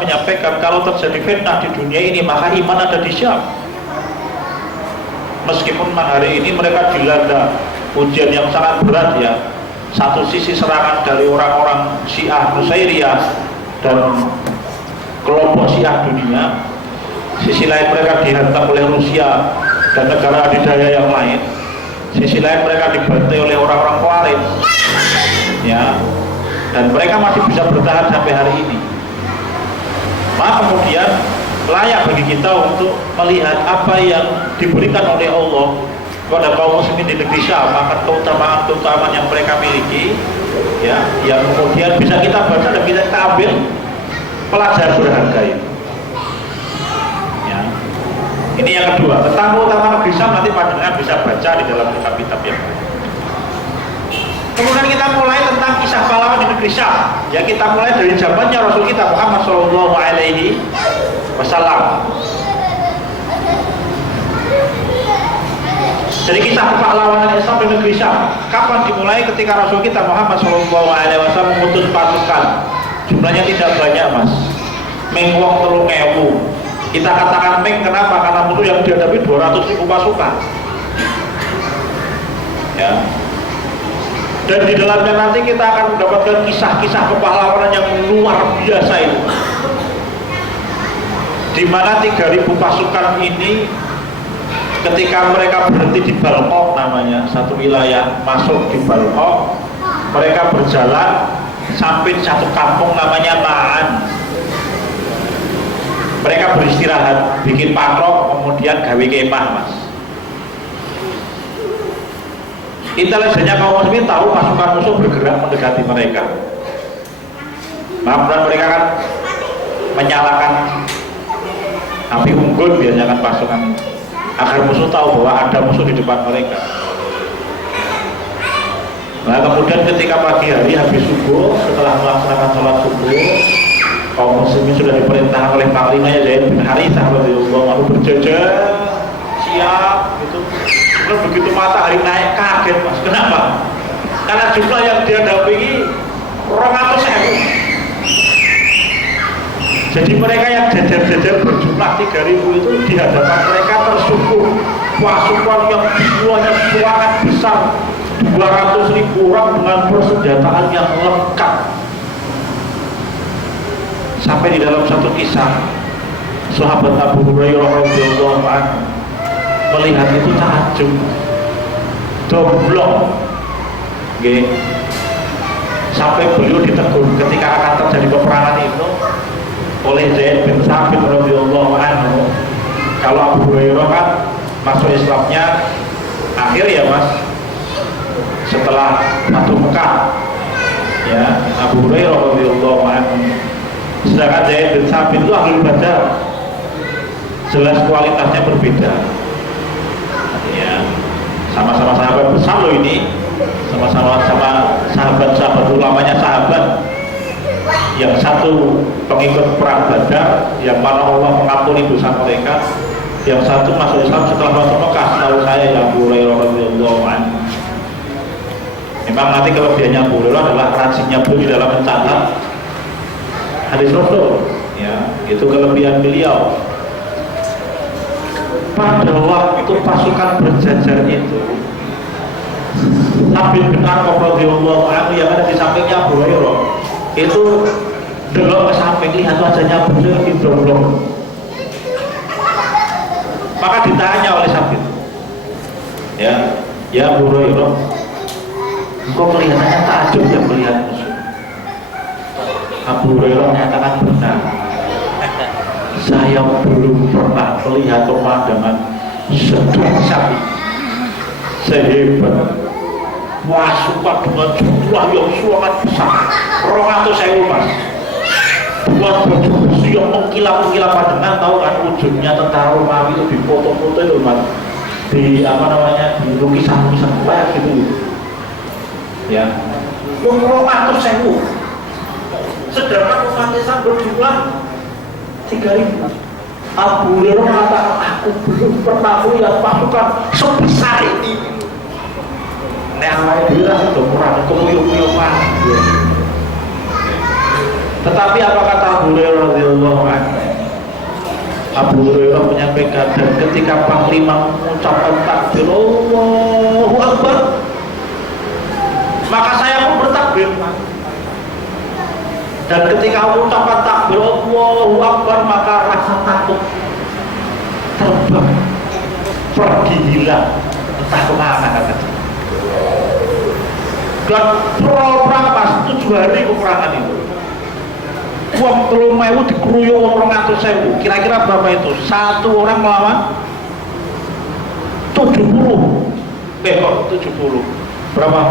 menyampaikan kalau terjadi fitnah di dunia ini maka iman ada di Syam. Meskipun hari ini mereka dilanda ujian yang sangat berat ya. Satu sisi serangan dari orang-orang Syiah Nusairiyah dan kelompok Syiah dunia, sisi lain mereka dihantam oleh Rusia dan negara adidaya yang lain. Sisi lain mereka dibantai oleh orang-orang Khawarij ya, dan mereka masih bisa bertahan sampai hari ini. Maka kemudian layak bagi kita untuk melihat apa yang diberikan oleh Allah kepada kaum muslimin di negeri Syam, maka keutamaan-keutamaan yang mereka miliki ya, yang kemudian bisa kita baca dan bisa kita ambil pelajaran berharga itu. Ya. Ini yang kedua, tentang keutamaan negeri Syam nanti panjenengan bisa baca di dalam kitab-kitab yang lain. Kemudian kita mulai tentang kisah pahlawan di negeri Syam. Ya, kita mulai dari zamannya Rasul kita Muhammad Shallallahu Alaihi Wasallam. Jadi kisah kepahlawanan Islam di negeri Syam kapan dimulai? Ketika Rasul kita Muhammad Shallallahu Alaihi Wasallam mengutus pasukan. Jumlahnya tidak banyak, mas. Mengwong 3.000. Kita katakan meng, kenapa? Karena musuh yang dihadapi 200.000 pasukan. Ya. Dan di dalamnya nanti kita akan mendapatkan kisah-kisah kepahlawanan yang luar biasa itu. Di mana 3.000 pasukan ini ketika mereka berhenti di Balqok, namanya satu wilayah masuk di Balqok, mereka berjalan sampai satu kampung namanya Ma'an. Mereka beristirahat, bikin patrok, kemudian gawe kemah, mas. Intelijennya kaum muslimin tahu pasukan musuh bergerak mendekati mereka. Kemudian mereka kan menyalakan api unggun, biasanya kan pasukan, agar musuh tahu bahwa ada musuh di depan mereka. Nah, kemudian ketika pagi hari habis subuh, setelah melaksanakan sholat subuh, kaum muslimin sudah diperintahkan oleh panglimanya Zaid bin Harithah radhiyallahu anhu berjajar siap gitu. Kemudian begitu matahari naik kaget, mas. Kenapa? Karena jumlah yang dihadapi 200.000. Jadi mereka yang jajar-jajar berjumlah 3.000 itu di hadapan mereka tersungkur pasukan yang jumlahnya sangat besar, 200.000 orang dengan persenjataan yang lengkap. Sampai di dalam satu kisah, sahabat Abu Hurairah radhiyallahu anhu melihat itu takjub, domblong, okay. Sampai beliau ditegur ketika akan terjadi peperangan itu oleh Zaid bin Thabit radhiyallahu anhu. Kalau Abu Hurairah kan masuk Islamnya akhir ya, mas, setelah Fatu Mekah, ya, Abu Hurairah radhiyallahu anhu. Sedangkan Zaid bin Thabit itu ahli Badar, jelas kualitasnya berbeda. Ya, sama-sama sahabat besar loh ini, sama-sama sahabat-sahabat ulamanya sahabat. Yang satu pengikut perang Badar, yang mana Allah mengampuni dosa mereka. Yang satu masuk Islam setelah masuk Mekah, setahu saya yang Abu Hurairah radhiyallahu anhu. Memang nanti kelebihannya Abu Hurairah adalah rajinnya beliau di dalam mencatat hadis Rasul, ya, itu kelebihan beliau. Pada waktu pasukan berjajar itu, Habib bin Arqam radhiyallahu anhu yang ada di sampingnya Abu Hurairah itu delok ke samping, lihat wajahnya beliau di domblong. Maka ditanya oleh Habib, ya Abu Hurairah, engkau kelihatannya takjub yang melihat musuh. Abu Hurairah menyatakan benar, saya belum pernah melihat pemandangan sedahsyat sehebat pasukan dengan jumlah yang sangat besar, 200.000, mas. Buat baju besi yang mengkilap-mengkilap, panjenengan tahu kan wujudnya tentara Romawi itu di foto-foto itu, mas, di apa namanya, di lukisan-lukisan kayak gitu, ya. 200.000. Sedangkan umat Islam berjumlah 3.000. Abu Hurairah mengatakan, aku belum pernah melihat pasukan sebesar ini. Nah, dia itu kurang kemuyuk-muyukan. Tetapi apa kata Abu Hurairah radhiyallahu anhu? Abu Hurairah menyampaikan, dan ketika Panglima mengucapkan takbir Allahu Akbar, maka saya pun bertakbir. Dan ketika mengucapkan takbir Allahu Akbar, maka rasa takut terbang, pergi hilang, entah kemana katanya. Dan perang pas 7 hari peperangan itu, uang 3.000 dikeroyok 200.000. Kira-kira berapa itu? Satu orang melawan 70. 70 berapa?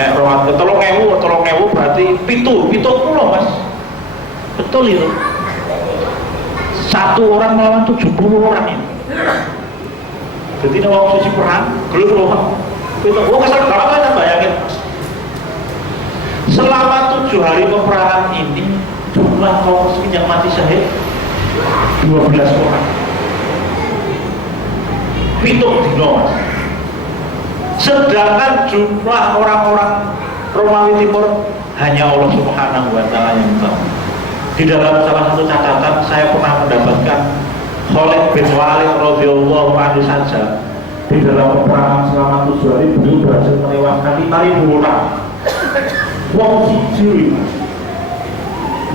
Nek rawat 3.000 berarti 70, mas. Betul itu. Satu orang melawan 70 orang ini. Jadi ini waktu suci perang, gelap loh. Itu, kesal banget kan bayangin. Selama 7 hari peperangan ini, jumlah kaum muslimin yang mati syahid 12 orang. Hitung dino. Sedangkan jumlah orang-orang Romawi Timur hanya Allah Subhanahu wa Ta'ala yang tahu. Di dalam salah satu catatan saya pernah mendapatkan Khalid bin Walid radhiyallahu anhu saja di dalam peperangan selama 7 hari beliau berhasil menewaskan 5.000 orang. Wong siji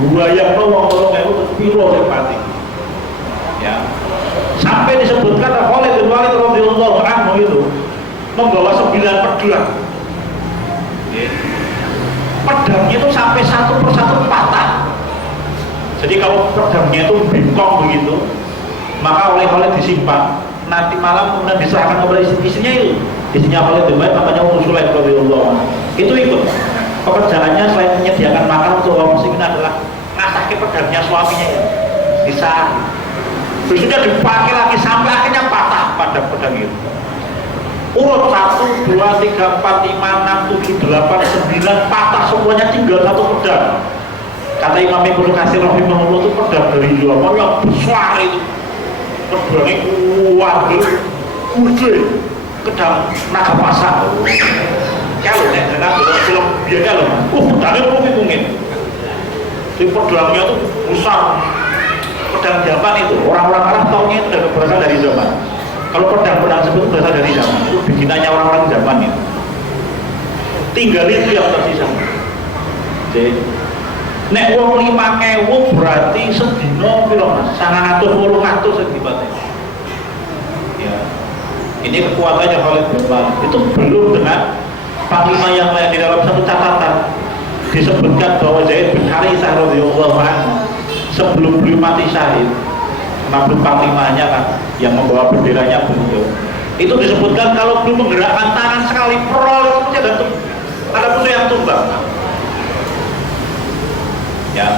buaya wong tolong terus piro sing mati. Ya. Sampai disebutkan Khalid bin Walid radhiyallahu anhu itu membawa 9 pedang. Pedangnya itu sampai satu persatu patah. Jadi kalau pedangnya itu bengkong begitu, maka oleh disimpan. Nanti malam kemudian diserahkan kepada istrinya itu. Istrinya Khalid bin Walid namanya Ummu Sulaim radhiyallahu anha. Itu ikut. Pekerjaannya selain menyediakan makan untuk kaum muslimin adalah ngasah pedangnya suaminya ya. Bisa. Terusnya dipakai lagi sampai akhirnya patah pada pedang itu. Urut 1, 2, 3, 4, 5, 6, 7, 8, 9 patah semuanya, tinggal satu pedang. Kata Imam Ibnu Katsir rahimahullah itu pedang dari Yaman yang besar itu. Pedangnya kuat, gede, pedang naga pasang. Kalau dengan film biasa loh, pedangnya mungkin. Jadi pedangnya itu besar. Pedang Yaman itu orang-orang Arab tahunya itu berasal dari Yaman. Kalau pedang-pedang sebut berasal dari Yaman, itu bikinannya orang-orang Yaman itu. Tinggal itu yang tersisa. Jadi, nek wong 5.000 berarti sedino piro Mas? 980 sedipate. Ya. Ini kekuatannya Khalid bin Walid. Itu belum dengan panglima yang lain. Di dalam satu catatan disebutkan bahwa Zaid bin Haritsah radhiyallahu anhu sebelum beliau mati syahid, namun panglimanya kan yang membawa benderanya beliau. Itu disebutkan kalau belum menggerakkan tangan sekali perol itu ada musuh yang tumbang. Ya.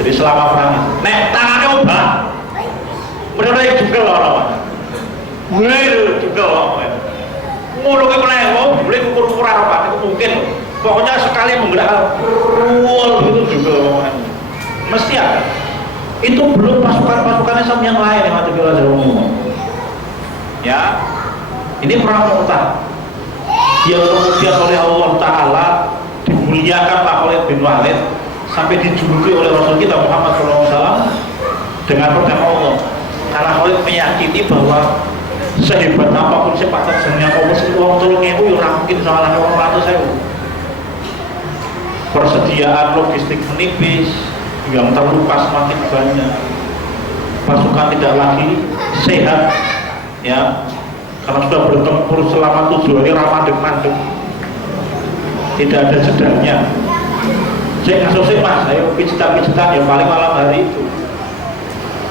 Jadi selama perang itu, nek tangannya ubah, benar-benar juga loh, mulai juga loh. Mulu ke mana? Boleh ukur apa? Itu mungkin. Pokoknya sekali menggerakkan perol itu juga loh. Mesti ada. Itu belum pasukan-pasukan Islam yang lain yang ada di wilayah umum. Ya, ini perang Mu'tah yang kemudian oleh Allah Ta'ala dimuliakan Khalid bin Walid sampai dijuluki oleh Rasul kita Muhammad SAW dengan pedang Allah. Karena Khalid meyakini bahwa sehebat apapun sepak terjangnya kaum muslim orang tolongnya itu ya mungkin salah orang 100.000. Persediaan logistik menipis, yang terluka semakin banyak, pasukan tidak lagi sehat, ya, karena sudah bertempur selama 7 hari ramadhan, tidak ada jedanya. Saya ngasih Mas, ayo pijitan-pijitan yang paling malam hari itu.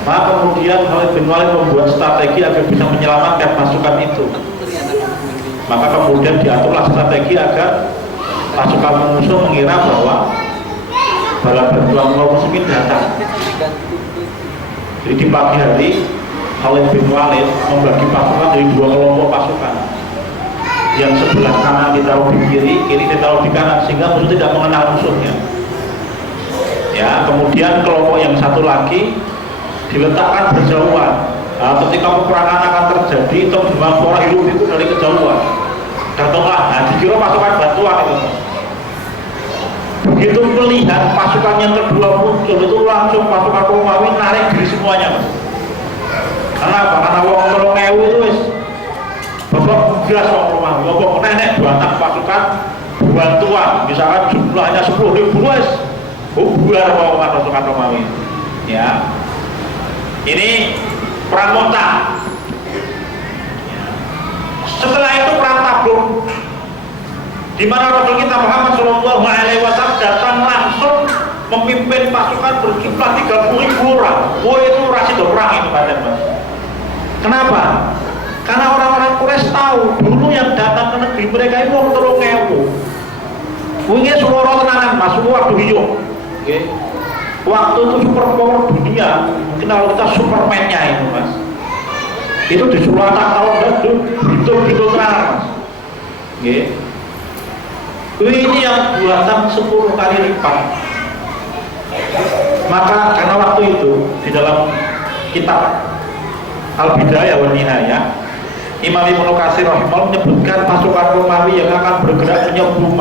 Maka kemudian Khalid bin Walid membuat strategi agar bisa menyelamatkan pasukan itu. Maka kemudian diaturlah strategi agar pasukan musuh mengira bahwa bala bantuan kaum muslimin datang. Jadi di pagi hari Khalid bin Walid membagi pasukan dari 2 kelompok pasukan. Yang sebelah kanan ditaruh di kiri ditaruh di kanan sehingga musuh tidak mengenal musuhnya. Ya, kemudian kelompok yang satu lagi diletakkan berjauhan. Nah, ketika peperangan akan terjadi, tembang suara hidup itu dari kejauhan. Datanglah, nah dikira pasukan bantuan itu. Begitu melihat pasukan yang kedua muncul itu langsung pasukan Romawi narik diri semuanya. Kenapa? Karena wong 3.000 itu wis babak gas wong Romawi. Wong nenek batang pasukan bantuan, misalkan jumlahnya 10.000 wis bubar mau pasukan Romawi. Ya. Ini perang Mu'tah. Setelah itu perang Tabuk, di mana Rasul kita Muhammad SAW datang langsung memimpin pasukan berjumlah 30.000 orang. Wah, itu rasid perang itu badan Mas. Kenapa? Karena orang-orang Quraisy tahu dulu yang datang ke negeri mereka itu orang 3.000. Mungkin suara tenanan Mas, waktu hijau. Okay. Waktu itu superpower dunia Kenal kita Superman-nya itu mas. Itu di Sulawesi tahun itu betul-betul terang mas. Ini yang buatan 10 kali lipat. Maka karena waktu itu di dalam kitab Al-Bidayah wa Nihayah, Imam Ibnu Katsir rahimahullah menyebutkan pasukan Romawi yang akan bergerak menyerbu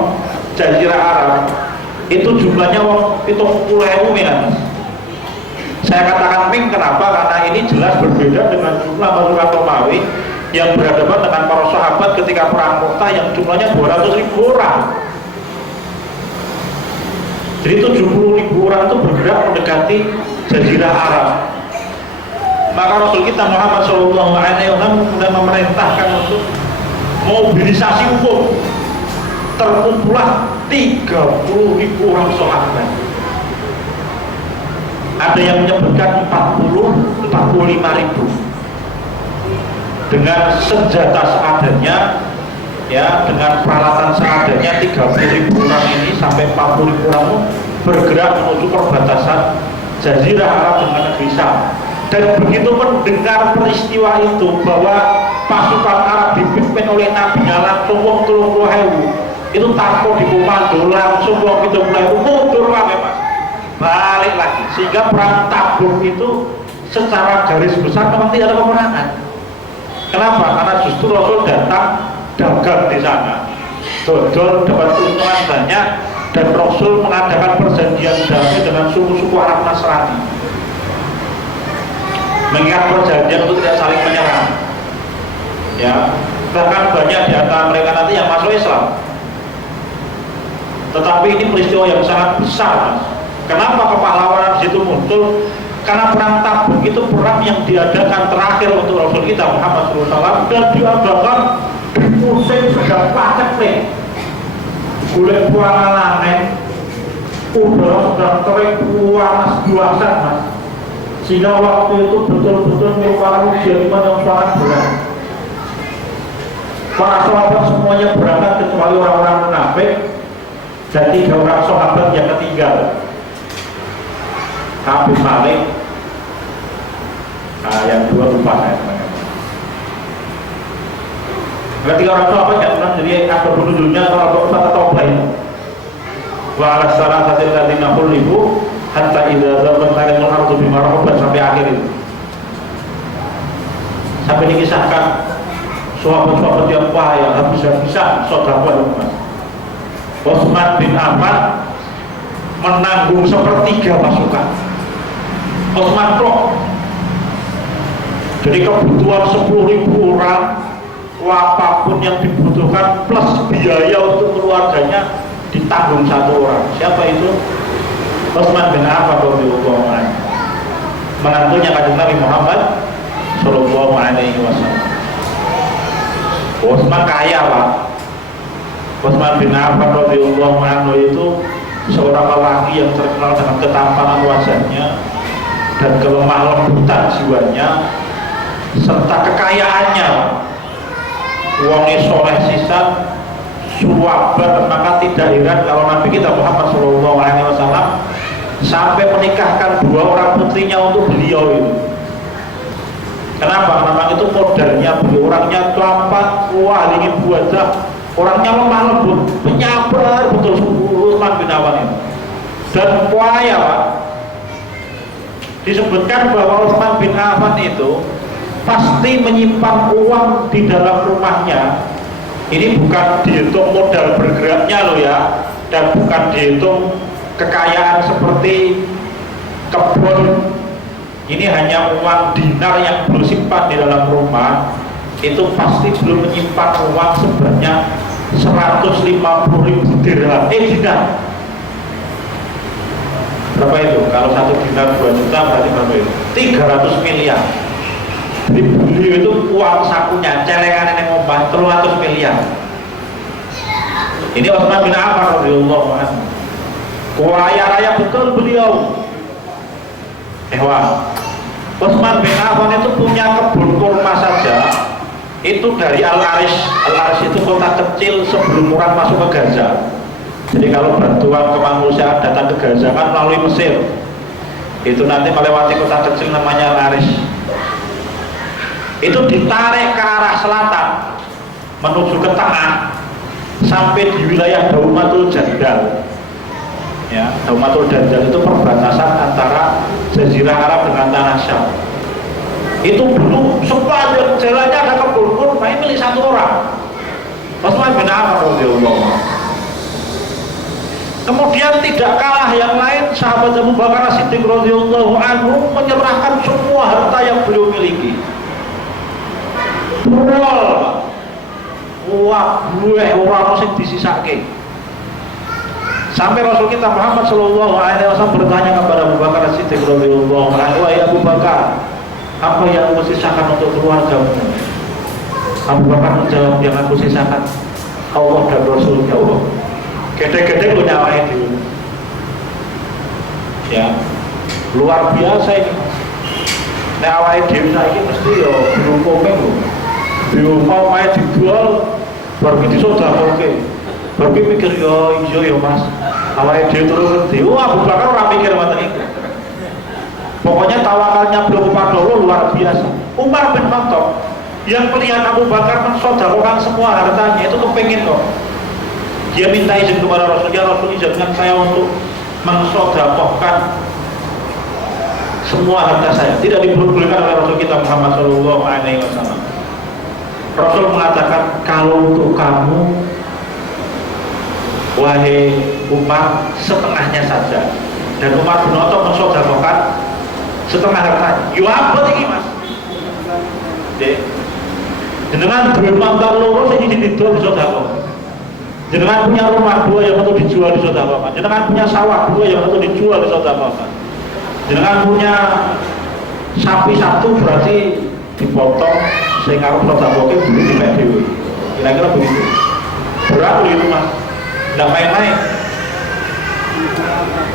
Jazirah Arab itu jumlahnya 70.000 mas. Saya katakan ming kenapa? Karena ini jelas berbeda dengan jumlah pasukan Romawi yang berhadapan dengan para sahabat ketika perang Mu'tah yang jumlahnya 200.000 orang. Jadi 70.000 orang itu bergerak mendekati Jazirah Arab. Maka Rasul kita Muhammad SAW kemudian memerintahkan untuk mobilisasi umum. Terkumpullah 30.000 orang sahabat. Ada yang menyebutkan 45.000 dengan senjata seadanya, ya, dengan peralatan seadanya. 30.000 orang ini sampai 40.000 orang bergerak menuju perbatasan Jazirah Arab dengan negeri Syam. Dan begitu mendengar peristiwa itu bahwa pasukan Arab dipimpin oleh Nabi langsung wong 30.000 itu takut dikomando langsung wong 30.000 mundur lagi mas, balik lagi, sehingga perang Tabuk itu secara garis besar memang tidak ada peperangan. Kenapa? Karena justru Rasul datang dagang di sana, dodol dapat keuntungan banyak, dan Rasul mengadakan perjanjian damai dengan suku-suku Arab Nasrani, mengingat perjanjian itu tidak saling menyerang. Ya, bahkan banyak di antara mereka nanti yang masuk Islam. Tetapi ini peristiwa yang sangat besar, mas. Kenapa kepahlawanan di situ muncul? Karena perang Tabuk itu perang yang diadakan terakhir untuk Rasul kita Muhammad SAW, dan diadakan di musim sedang paket kulit puangan udara sedang terik panas buasan mas, sehingga waktu itu betul-betul merupakan ujian iman yang sangat berat. Para sahabat semuanya berangkat kecuali orang-orang munafik dan 3 orang sahabat yang ketinggal, Abu Malik, yang 2 lupa saya. Ketika orang sahabat yang menang, jadi ada penunjuknya kalau atau lain. Wa ala salasatil ladzina khulifu hatta idza dzaqat alaihimul ardu bima rahabat, sampai akhir itu. Sampai dikisahkan sahabat-sahabat yang payah habis-habisan sedekah mas. Utsman bin Affan menanggung sepertiga pasukan. Utsman kok. Jadi kebutuhan 10.000 orang, apapun yang dibutuhkan plus biaya untuk keluarganya ditanggung 1 orang. Siapa itu? Utsman bin Affan radhiyallahu anhu, menantunya Kanjeng Nabi Muhammad sallallahu alaihi wasallam. Utsman kaya pak. Utsman bin Affan radhiyallahu anhu itu seorang lelaki yang terkenal dengan ketampanan wajahnya dan kelemah lembutan jiwanya serta kekayaannya. Wonge soleh sisan, suwabar, maka tidak heran kalau Nabi kita Muhammad SAW sampai menikahkan 2 orang putrinya untuk beliau itu. Kenapa? Memang itu modelnya beliau, orangnya tampan, wah ingin wajah, orangnya lemah lembut, penyabar betul Utsman bin Affan itu. Dan kaya pak, disebutkan bahwa Utsman bin Affan itu pasti menyimpan uang di dalam rumahnya. Ini bukan dihitung modal bergeraknya loh ya, dan bukan dihitung kekayaan seperti kebun. Ini hanya uang dinar yang belum simpan di dalam rumah. Itu pasti belum menyimpan uang sebanyak 150.000 dirham. Dinar berapa itu? Kalau 1 dinar 2 juta berarti berapa itu? 300 miliar. Jadi beliau itu uang sakunya celengan yang ngomong 300 miliar. Ini Utsman bin Affan radhiyallahu anhu, kaya raya betul beliau. Utsman bin Affan itu punya kebun kurma saja itu dari Al-Arish. Al-Arish itu kota kecil sebelum orang masuk ke Gaza. Jadi kalau bantuan kemanusiaan datang ke Gaza kan melalui Mesir. itu nanti melewati kota kecil namanya Laris. Itu ditarik ke arah selatan menuju ke tengah sampai di wilayah Daumatul Jandal. Ya, Daumatul Jandal itu perbatasan antara Jazirah Arab dengan tanah Syam. Itu dulu sepanjang jalannya ada kebun kurma, ini milik satu orang, Utsman bin Affan radhiyallahu anhu. Kemudian tidak kalah yang lain, sahabat Abu Bakar As-Siddiq radhiyallahu anhu menyerahkan semua harta yang beliau miliki. Berol, wah, gue orang sing disisake. Sampai Rasul kita Muhammad Shallallahu Alaihi Wasallam bertanya kepada Abu Bakar As-Siddiq radhiyallahu anhu, "Wahai Abu Bakar, apa yang aku sisakan untuk keluargamu?" Abu Bakar menjawab, "Yang aku sisakan Allah dan Rasulnya Allah." Gede-gede lu nyawain dulu. Ya, luar biasa ini. Nek awake dhewe saiki mesti yo dihukume lho. Diumpama main dijual baru disodakoke. Baru mikir yo iya yo Mas. Awake dhewe terus ngerti. Abu Bakar ora mikir ngoten iki. Pokoknya tawakalnya beliau kepada Allah luar biasa. Umar bin Khattab yang melihat Abu Bakar mensodakokan semua hartanya itu kepengin kok. Dia minta izin kepada Rasul, "Ya Rasul, izinkan saya untuk mensodakohkan semua harta saya." Tidak diperbolehkan oleh Rasul kita Muhammad Shallallahu Alaihi Wasallam. Rasul mengatakan, "Kalau untuk kamu, wahai Umar, setengahnya saja." Dan Umar bin Khattab mensodakohkan setengah hartanya. Yo apa ini Mas? Dengan duit mantan loro sing didol sodakoh. Jangan punya rumah dua yang satu dijual di sodakohkan. Jangan punya sawah dua yang satu dijual di sodakohkan. Jangan punya sapi satu berarti dipotong sehingga sodakohkan beli di PDW. Kira-kira begitu. Berat begitu Mas. Tidak main-main.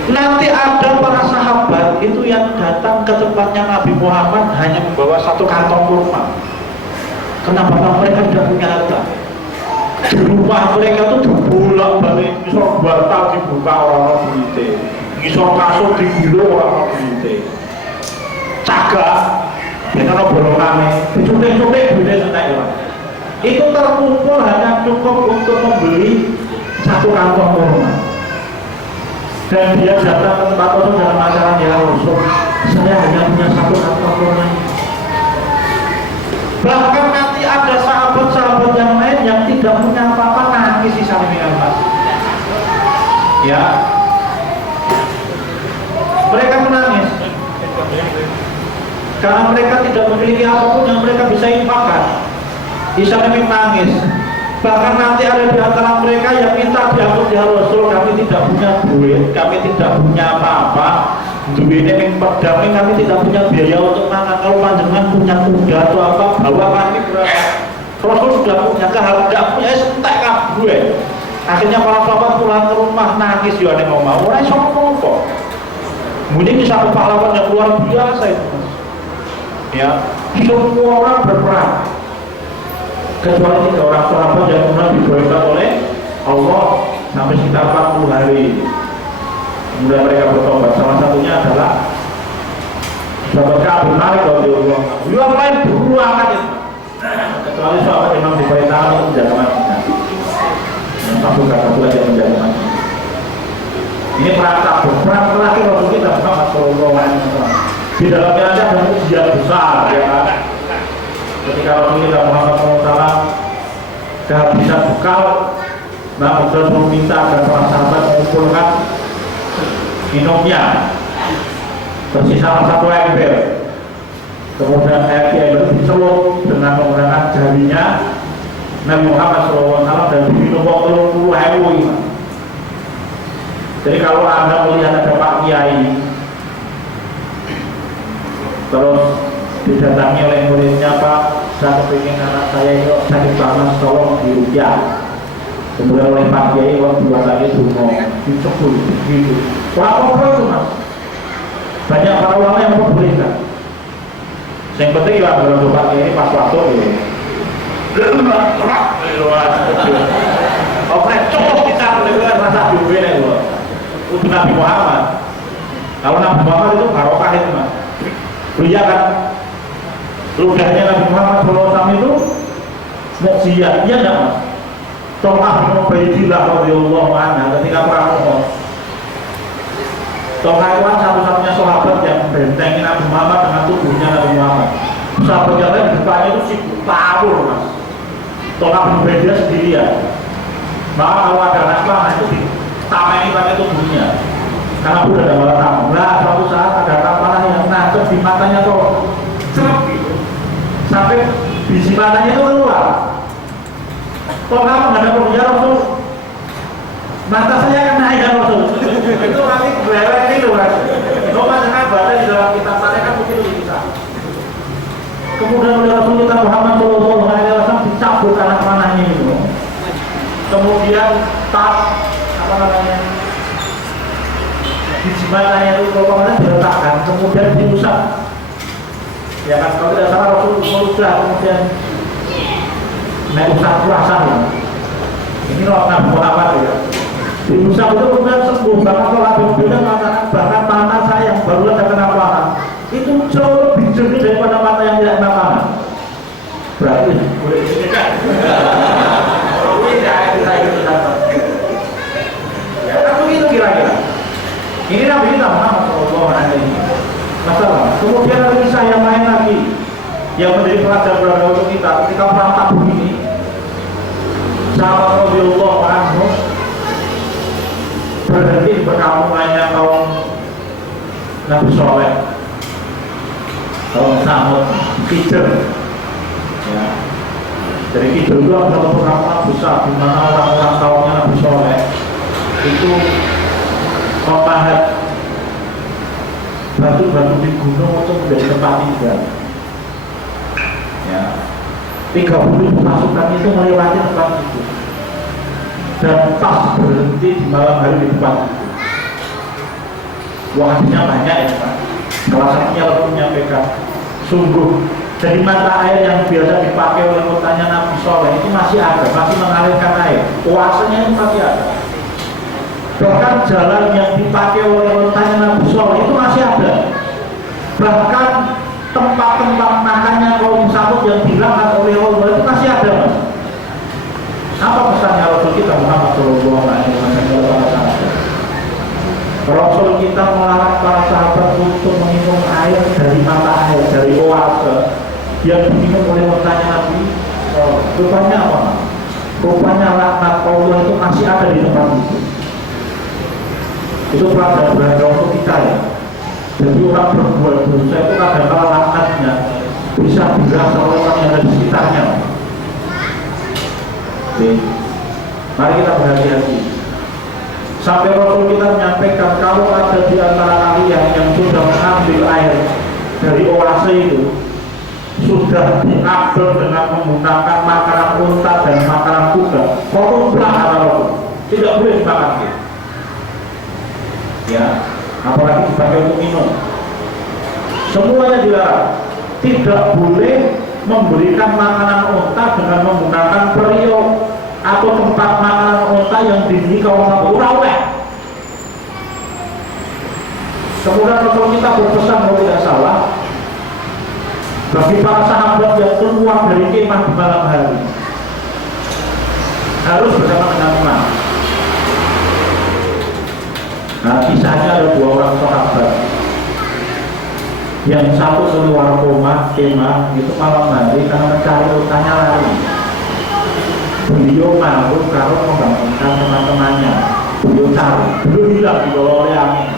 Nanti ada para sahabat itu yang datang ke tempatnya Nabi Muhammad hanya membawa satu kantong kurma. Kenapa mereka tidak punya harta? Di rumah mereka tuh dibolak balik, misal bantal dibuka orang berite, misal kasur digulung orang berite, cagak, mereka bolongannya, diculik-culik duitnya senang orang. Itu terkumpul hanya cukup untuk membeli satu kantong kurma. Dan dia datang ke tempat Rasul dengan mengatakan, "Ya Rasul, saya hanya punya satu kantong kurma." Bahkan nanti ada sahabat-sahabat yang lain yang tidak punya apa-apa nangis di samping Mas. Ya, mereka menangis karena mereka tidak memiliki apapun yang mereka bisa infakkan. Di samping nangis. Bahkan nanti ada di antara mereka yang minta diampun, "Ya Rasul, kami tidak punya duit, kami tidak punya apa-apa. Duitnya yang perdamai, kami tidak punya biaya untuk makan. Kalau panjenengan punya kuda atau apa, bawa kami berapa." Rasul sudah punya, tidak punya, sentak kabeh. Akhirnya para sahabat pulang ke rumah nangis, ya nek ngomong, ora iso ngomong. Mungkin bisa pahlawan yang luar biasa itu. Ya, semua orang berperang. Kecuali 3 orang sahabat yang pernah diberitahu oleh Allah sampai sekitar 40 hari. Kemudian mereka bertobat. Salah satunya adalah sahabat Ka'ab bin Malik radhiyallahu anhu. Yang lain berulang aja. Kecuali sahabat Imam diberitahu untuk menjaga Madinah. Yang satu lagi yang menjaga Madinah. Ini perang Tabuk. Perang terakhir Rasul kita Muhammad Shallallahu Alaihi Wasallam. Di dalamnya ada ujian besar, ya kan? Ketika Rasul kita Muhammad SAW kehabisan bekal, nah Rasul meminta agar para sahabat mengumpulkan minumnya, tersisa satu ember. Kemudian ember itu dicelup dengan menggunakan jarinya Nabi Muhammad SAW dan diminum 30.000. Jadi kalau Anda melihat ada Pak Kiai terus didatangi oleh muridnya, "Pak, saya kepingin anak saya itu sakit panas, tolong diruqyah." Kemudian oleh Pak Kiai dibuatannya dungo, dicekul begitu. Apa itu Mas? Banyak para ulama yang membolehkan. Yang penting ya kalau Pak Kiai pas waktu ya. Oke, cukup kita mendengar rasa duwe nek lho. Udah Nabi Muhammad. Kalau Nabi Muhammad itu barokah itu mas. Iya kan, ludahnya Nabi Muhammad SAW itu mukjizat, iya enggak mas? Tolak bin Ubaidillah radhiyallahu anhu ketika perang Uhud. Tolak itu kan satu-satunya sahabat yang membentengi Nabi Muhammad dengan tubuhnya Nabi Muhammad. Sahabat yang lain di depannya itu sibuk tawur mas. Tolak bin Ubaidillah sendirian. Maka kalau ada anak panah itu ditameni pakai tubuhnya. Karena udah ada malah tamu. Nah, suatu saat ada kapalah yang nancep di matanya tuh, cerep gitu, sampai biji matanya itu keluar. Kalau kamu nggak ada pekerja Rasul, mata saya akan naik kan Rasul. Itu nanti berlewet itu kan. Kalau jangan baca di dalam kitab saya kan begitu bisa. Kemudian oleh Rasul kita Muhammad SAW dicabut anak panahnya itu. Kemudian tas apa namanya? Biji matanya itu kalau kemarin diletakkan, kemudian diusap. Ya kan, kalau tidak salah Rasul sudah kemudian naik usap puasa ya. Ini loh Nabi Muhammad ya. Diusap itu kemudian sembuh. Bahkan kalau Nabi Muhammad mengatakan bahkan mata saya yang baru ada kena panah itu jauh lebih jernih daripada mata yang tidak kena panah. Berarti boleh dikatakan. Tidak kita itu dapat. Ya kan begitu kira-kira. Ini Nabi kita Muhammad SAW. Masalah. Kemudian ada kisah yang lain lagi yang menjadi pelajaran berharga untuk kita ketika perang Tabuk ini. Sahabat radhiyallahu anhu berhenti di perkampungannya kaum Nabi Soleh, kaum Samud, Kijr. Ya. Dari Kijr itu adalah perkampungan besar di mana orang-orang kaumnya Nabi Soleh itu memahat batu-batu di gunung untuk menjadi tempat tinggal. Ya, 30.000 pasukan itu melewati tempat itu dan pas berhenti di malam hari di tempat itu. Waktunya banyak ya Pak. Salah satunya waktu menyampaikan sungguh dari mata air yang biasa dipakai oleh kotanya Nabi Soleh itu masih ada, masih mengalirkan air. Kuasanya itu masih ada. Bahkan jalan yang dipakai oleh kotanya Nabi Soleh itu masih ada. Bahkan tempat-tempat makannya kaum Samud yang dilaknat oleh Allah itu masih ada mas. Apa pesannya Rasul kita Muhammad SAW? Rasul kita melarang para sahabat untuk meminum air dari mata air, dari oase yang diminum oleh kotanya Nabi. Rupanya apa? Rupanya laknat Allah itu masih ada di tempat itu. Itu pelajaran berharga untuk kita ya. Jadi orang berbuat dosa itu kadang-kadang laknatnya bisa dirasa oleh orang yang ada di sekitarnya. Oke. Mari kita berhati-hati. Sampai Rasul kita menyampaikan kalau ada di antara kalian yang sudah mengambil air dari oase itu, sudah diambil dengan menggunakan makanan unta dan makanan kuda, koruplah kata Rasul, tidak boleh dimakan. Ya, apalagi dipakai untuk minum. Semuanya dilarang. Tidak boleh memberikan makanan unta dengan menggunakan periuk atau tempat makanan unta yang dimiliki kaum Quraisy. Kemudian Rasul kita berpesan kalau tidak salah bagi para sahabat yang keluar dari kemah di malam hari harus bersama dengan imam. Nah, kisahnya ada 2 orang sahabat. Yang satu keluar kemah itu malam hari karena mencari utangnya lari. Beliau malu kalau membangunkan teman-temannya. Beliau cari, beliau hilang di bawah oleh angin.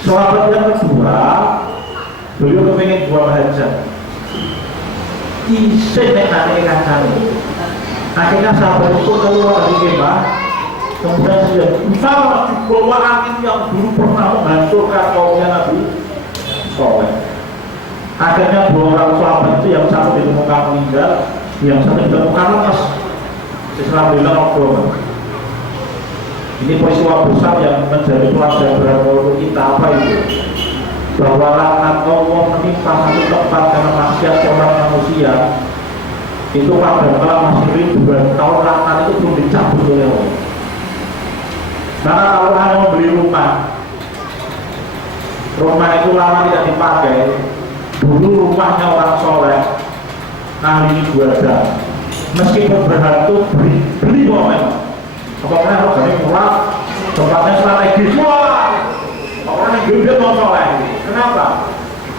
Sahabat yang kedua, beliau kepengen buang hajat. Isih nek nanti kancane. Akhirnya sahabat itu keluar dari kemah. Kemudian dia bersama di bawah angin yang dulu pernah menghancurkan kaumnya Nabi Soleh. Akhirnya 2 orang sahabat itu yang satu ditemukan meninggal, yang satu ditemukan lemas. Islam bilang Allah. Ini peristiwa besar yang menjadi pelajaran berharga untuk kita. Apa itu? Bahwa laknat Allah menimpa satu tempat karena maksiat seorang manusia itu kadang-kadang masih ribuan tahun laknat itu belum dicabut oleh Allah. Maka kalau Anda membeli rumah rumah itu lama tidak dipakai. Dulu rumahnya orang soleh, ahli ibadah, meskipun berhantu beli momen. Pokoknya harganya murah, tempatnya strategis, wah, pokoknya gede mau soleh. Kenapa?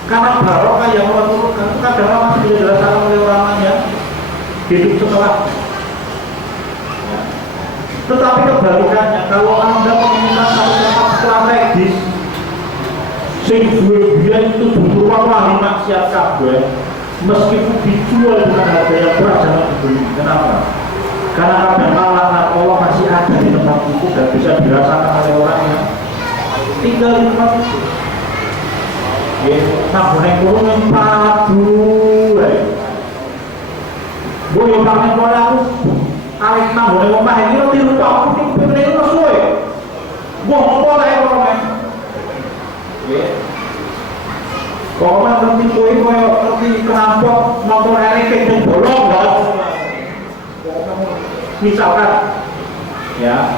Karena barokah yang Allah turunkan itu kadang masih tidak dirasakan oleh orang lain yang hidup setelah. Tetapi kebalikannya, kalau Anda menginginkan satu tempat strategis, sing duwe biyen itu butuh wali maksiat kabeh, meskipun dijual dengan harga yang berat jangan dibeli. Kenapa? Karena kadang kala Allah masih ada di tempat itu dan bisa dirasakan oleh orang yang tinggal di tempat itu. Nabone kurung yang padu, boyo pakai bola aku, alik nabone omah ini lo tiru tak, aku pengen itu suwe, gua mau bola ya orang. Kalau ngerti kue ngerti kerampok motor elektrik dan bolong kan? Misalkan, ya,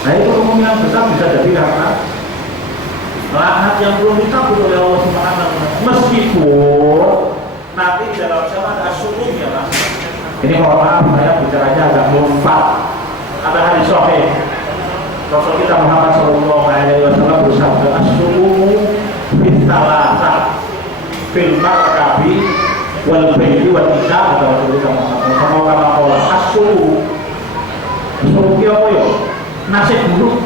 nah itu kemungkinan besar bisa jadi karena laknat yang belum dicabut oleh Allah Subhanahu. Meskipun nanti di dalam zaman ada sulung ya mas. Ini mohon maaf saya bicaranya agak melompat. Ada hadis sahih. Rasul kita Muhammad Sallallahu Alaihi Wasallam bersabda, as-sulumu bitalata fil markabi wal baiti wal nisa, kata Rasul kita Muhammad. Sama kama qala as-sulumu. Sulumu ki apa ya? Nasib buruk.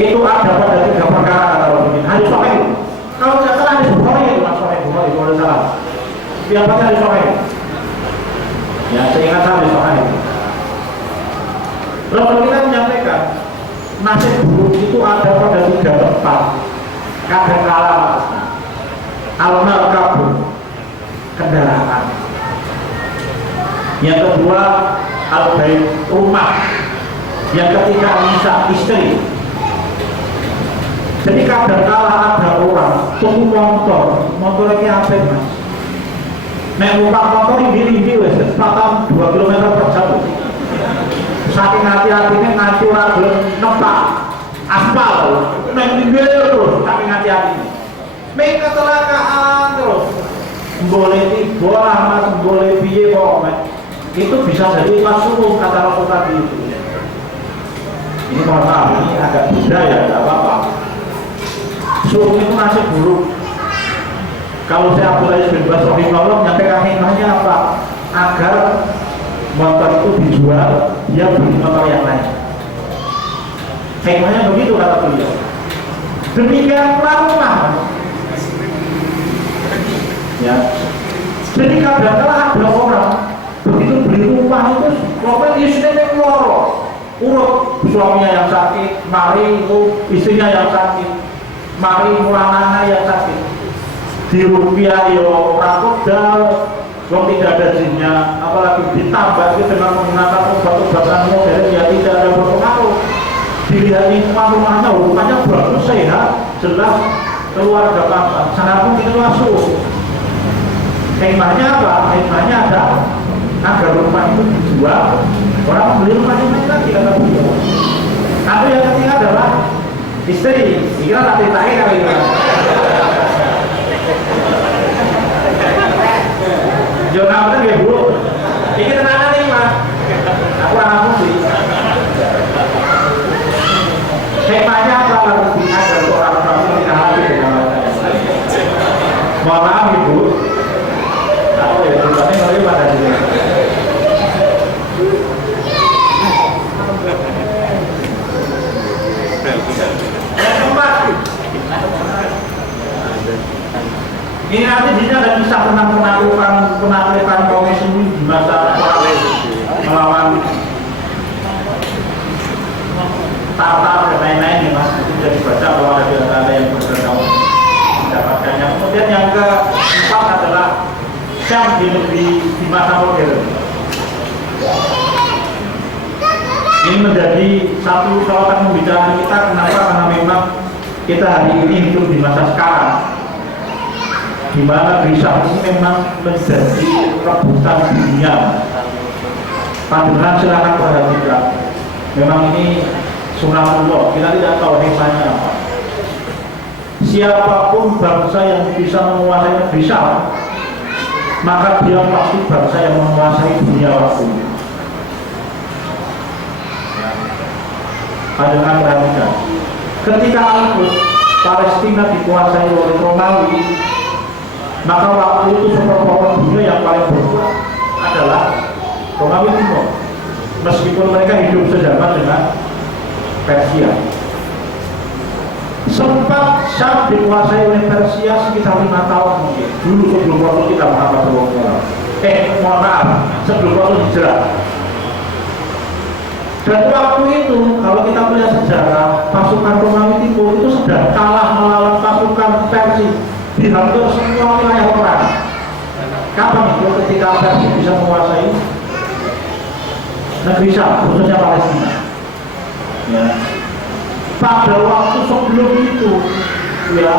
Itu ada pada 3 perkara kata Rasul kita. Hadis sahih. Kalau tidak salah hadis Bukhari itu mas sahih Bukhari kalau salah. Siapa hadis sahih? Ya, saya ingat hadis sahih. Rasul kita menyampaikan nasib buruk itu ada pada 3 tempat. Kadang kala al-markabun, kendaraan. Yang kedua al-bait, rumah. Yang ketiga nisa, istri. Jadi kadang kala ada orang tuku motor ini apa mas? Nek numpak motor ini wes kecepatan 2 km per jam. Saking hati-hatinya nganti orang belum nempak aspal, nenggal terus, saking hati-hatinya. Mereka kecelakaan terus, boleh tiba, mas boleh piye kok, itu bisa jadi masuk kata Rasul tadi itu. Ini mohon maaf, ini agak budaya, tidak apa-apa. Suruh itu masih buruk. Kalau saya Abdullah bin Bas rahimahullah menyampaikan hikmahnya apa? Agar motor itu dijual, dia beli motor yang lain. Hikmahnya begitu kata beliau. Demikian pula rumah. Ya. Jadi kadang-kadang ada orang begitu beli rumah itu, kalau istrinya loro, urut suaminya yang sakit, mari itu istrinya yang sakit, mari mulanana yang sakit. Di rupiah yo rakudal, kalau tidak ada jinnya, apalagi ditambah dengan menggunakan obat-obatan modern ya tidak ada berpengaruh. Dilihat rumahnya hubungannya bagus, sehat, jelas, keluarga apa, sangat mungkin masuk. Hikmahnya apa? Hikmahnya ada agar rumah itu dijual, orang beli rumahnya naik lagi kata beliau. Atau yang ketiga adalah istri, kira nanti tanya kali ini. Jangan bener ya bu, ini tenangan nih mas, aku anak musik. Hikmahnya apa? Harus agar orang kamu tidak hati dengan saya. Mohon maaf ibu, aku ya ceritanya ngeri pada diri. Yang keempat, ini nanti bisa ada kisah tentang penaklukan kaum muslimin di masa melawan Tatar dan lain-lain ya mas, itu sudah dibaca bahwa ada yang berkata mendapatkannya. Kemudian yang keempat adalah Syam di negeri di masa modern. Ini menjadi satu sorotan pembicaraan kita. Kenapa? Karena memang kita hari ini hidup di masa sekarang, di mana Syam ini memang menjadi rebutan dunia. Pandangan silakan perhatikan. Memang ini sunatullah, kita tidak tahu hikmahnya apa. siapapun bangsa yang bisa menguasai negeri Syam, maka dia pasti bangsa yang menguasai dunia waktu. Ada perhatikan, ketika Palestina dikuasai oleh Romawi, maka waktu itu superpower dunia yang paling berkuat adalah Romawi Timur, meskipun mereka hidup sejaman dengan Persia. Sempat Syam dikuasai oleh Persia sekitar 5 tahun mungkin, dulu sebelum waktu kita Muhammad SAW. Mohon maaf, sebelum waktu hijrah. Dan waktu itu, kalau kita melihat sejarah, pasukan Romawi Timur itu sedang kalah melawan pasukan Persia di hampir semua wilayah perang. Kapan itu ketika Persia bisa menguasai negeri Syam, khususnya Palestina? Ya. Pada waktu sebelum itu, ya,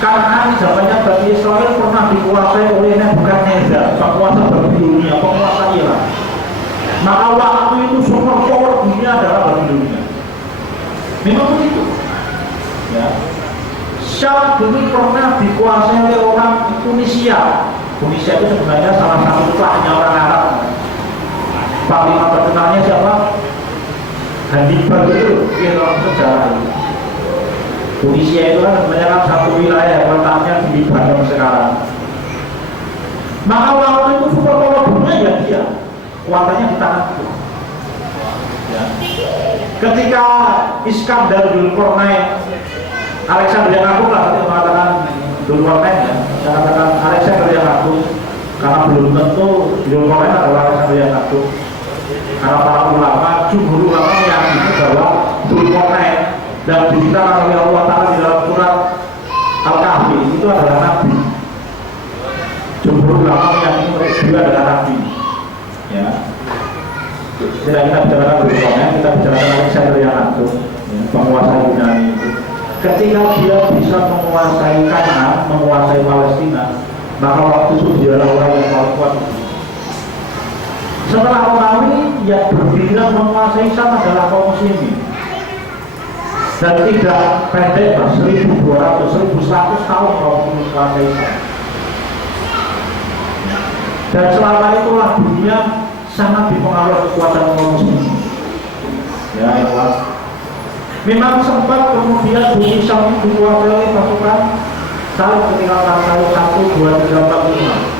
Kanaan zamannya Bani Israel pernah dikuasai oleh Nebukadnezar, penguasa Babilonia, penguasa Irak. Maka waktu itu super power dunia adalah Babilonia. Memang begitu. Ya. Syam dulu pernah dikuasai oleh orang Tunisia. Tunisia itu sebenarnya salah satu klahnya orang Arab. Panglima terkenalnya siapa? Hannibal itu, dia dalam sejarah itu. Tunisia itu kan sebenarnya kan satu wilayah letaknya di Libanon sekarang. Maka waktu itu super power dunia ya dia, kuatannya di tangan itu. Ya. Ketika Iskandar Dzulkarnain, Alexander yang Agung lah tadi mengatakan Dzulkarnain ya, saya katakan Alexander yang Agung, karena belum tentu Dzulkarnain adalah Alexander yang Agung. Karena para ulama, jumhur ulama meyakini bahwa Dzulkarnain dan diceritakan oleh Allah Ta'ala di dalam surat Al-Kahfi itu adalah Nabi. Jumhur ulama meyakini dia adalah Nabi. Ya. Tidak kita bicarakan Dzulkarnain, kita bicarakan Alexander yang Agung, ya, penguasa Yunani itu. Ketika dia bisa menguasai Kanaan, menguasai Palestina, maka waktu itu dia orang yang paling kuat. Setelah Romawi yang berbilang menguasai Syam adalah kaum muslimin, dan tidak pendek mas, 1200-1100 tahun kaum muslimin menguasai Syam. Dan selama itulah dunia sangat dipengaruhi kekuatan kaum muslimin. Ya, ya. Memang sempat kemudian bumi Syam dikuasai oleh pasukan Salib ketika tahun 1, 2, 3, 4, 5.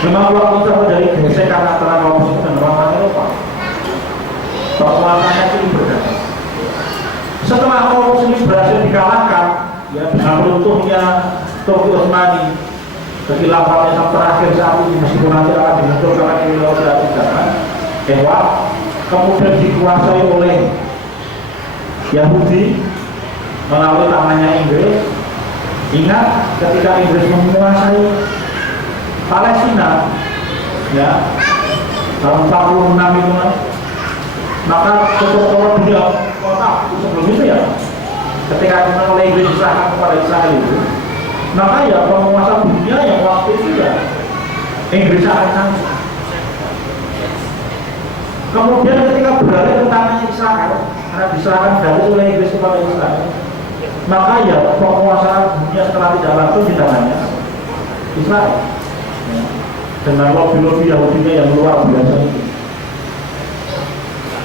Memang waktu itu dari gesekan antara kaum muslim dan orang Eropa. Penguasanya itu berdasar. Setelah kaum muslim berhasil dikalahkan, ya dengan runtuhnya Turki Utsmani, kekhilafan yang terakhir saat ini, meskipun nanti akan dibentuk karena ideologi zaman, kemudian dikuasai oleh Yahudi melalui tangannya Inggris. Ingat ketika Inggris menguasai Palestina, ya tahun 46 itu kan, maka seluruh dunia kota sebelum itu ya, ketika oleh Inggris diserahkan kepada Israel itu, maka ya penguasa dunia yang waktu itu ya Inggris akan. Kemudian ketika beralih ke tangannya Israel, karena diserahkan dari oleh Inggris kepada Israel, maka ya penguasaan dunia setelah tidak langsung di tangannya Israel. Dengan lobby-lobby Yahudinya yang luar biasa itu.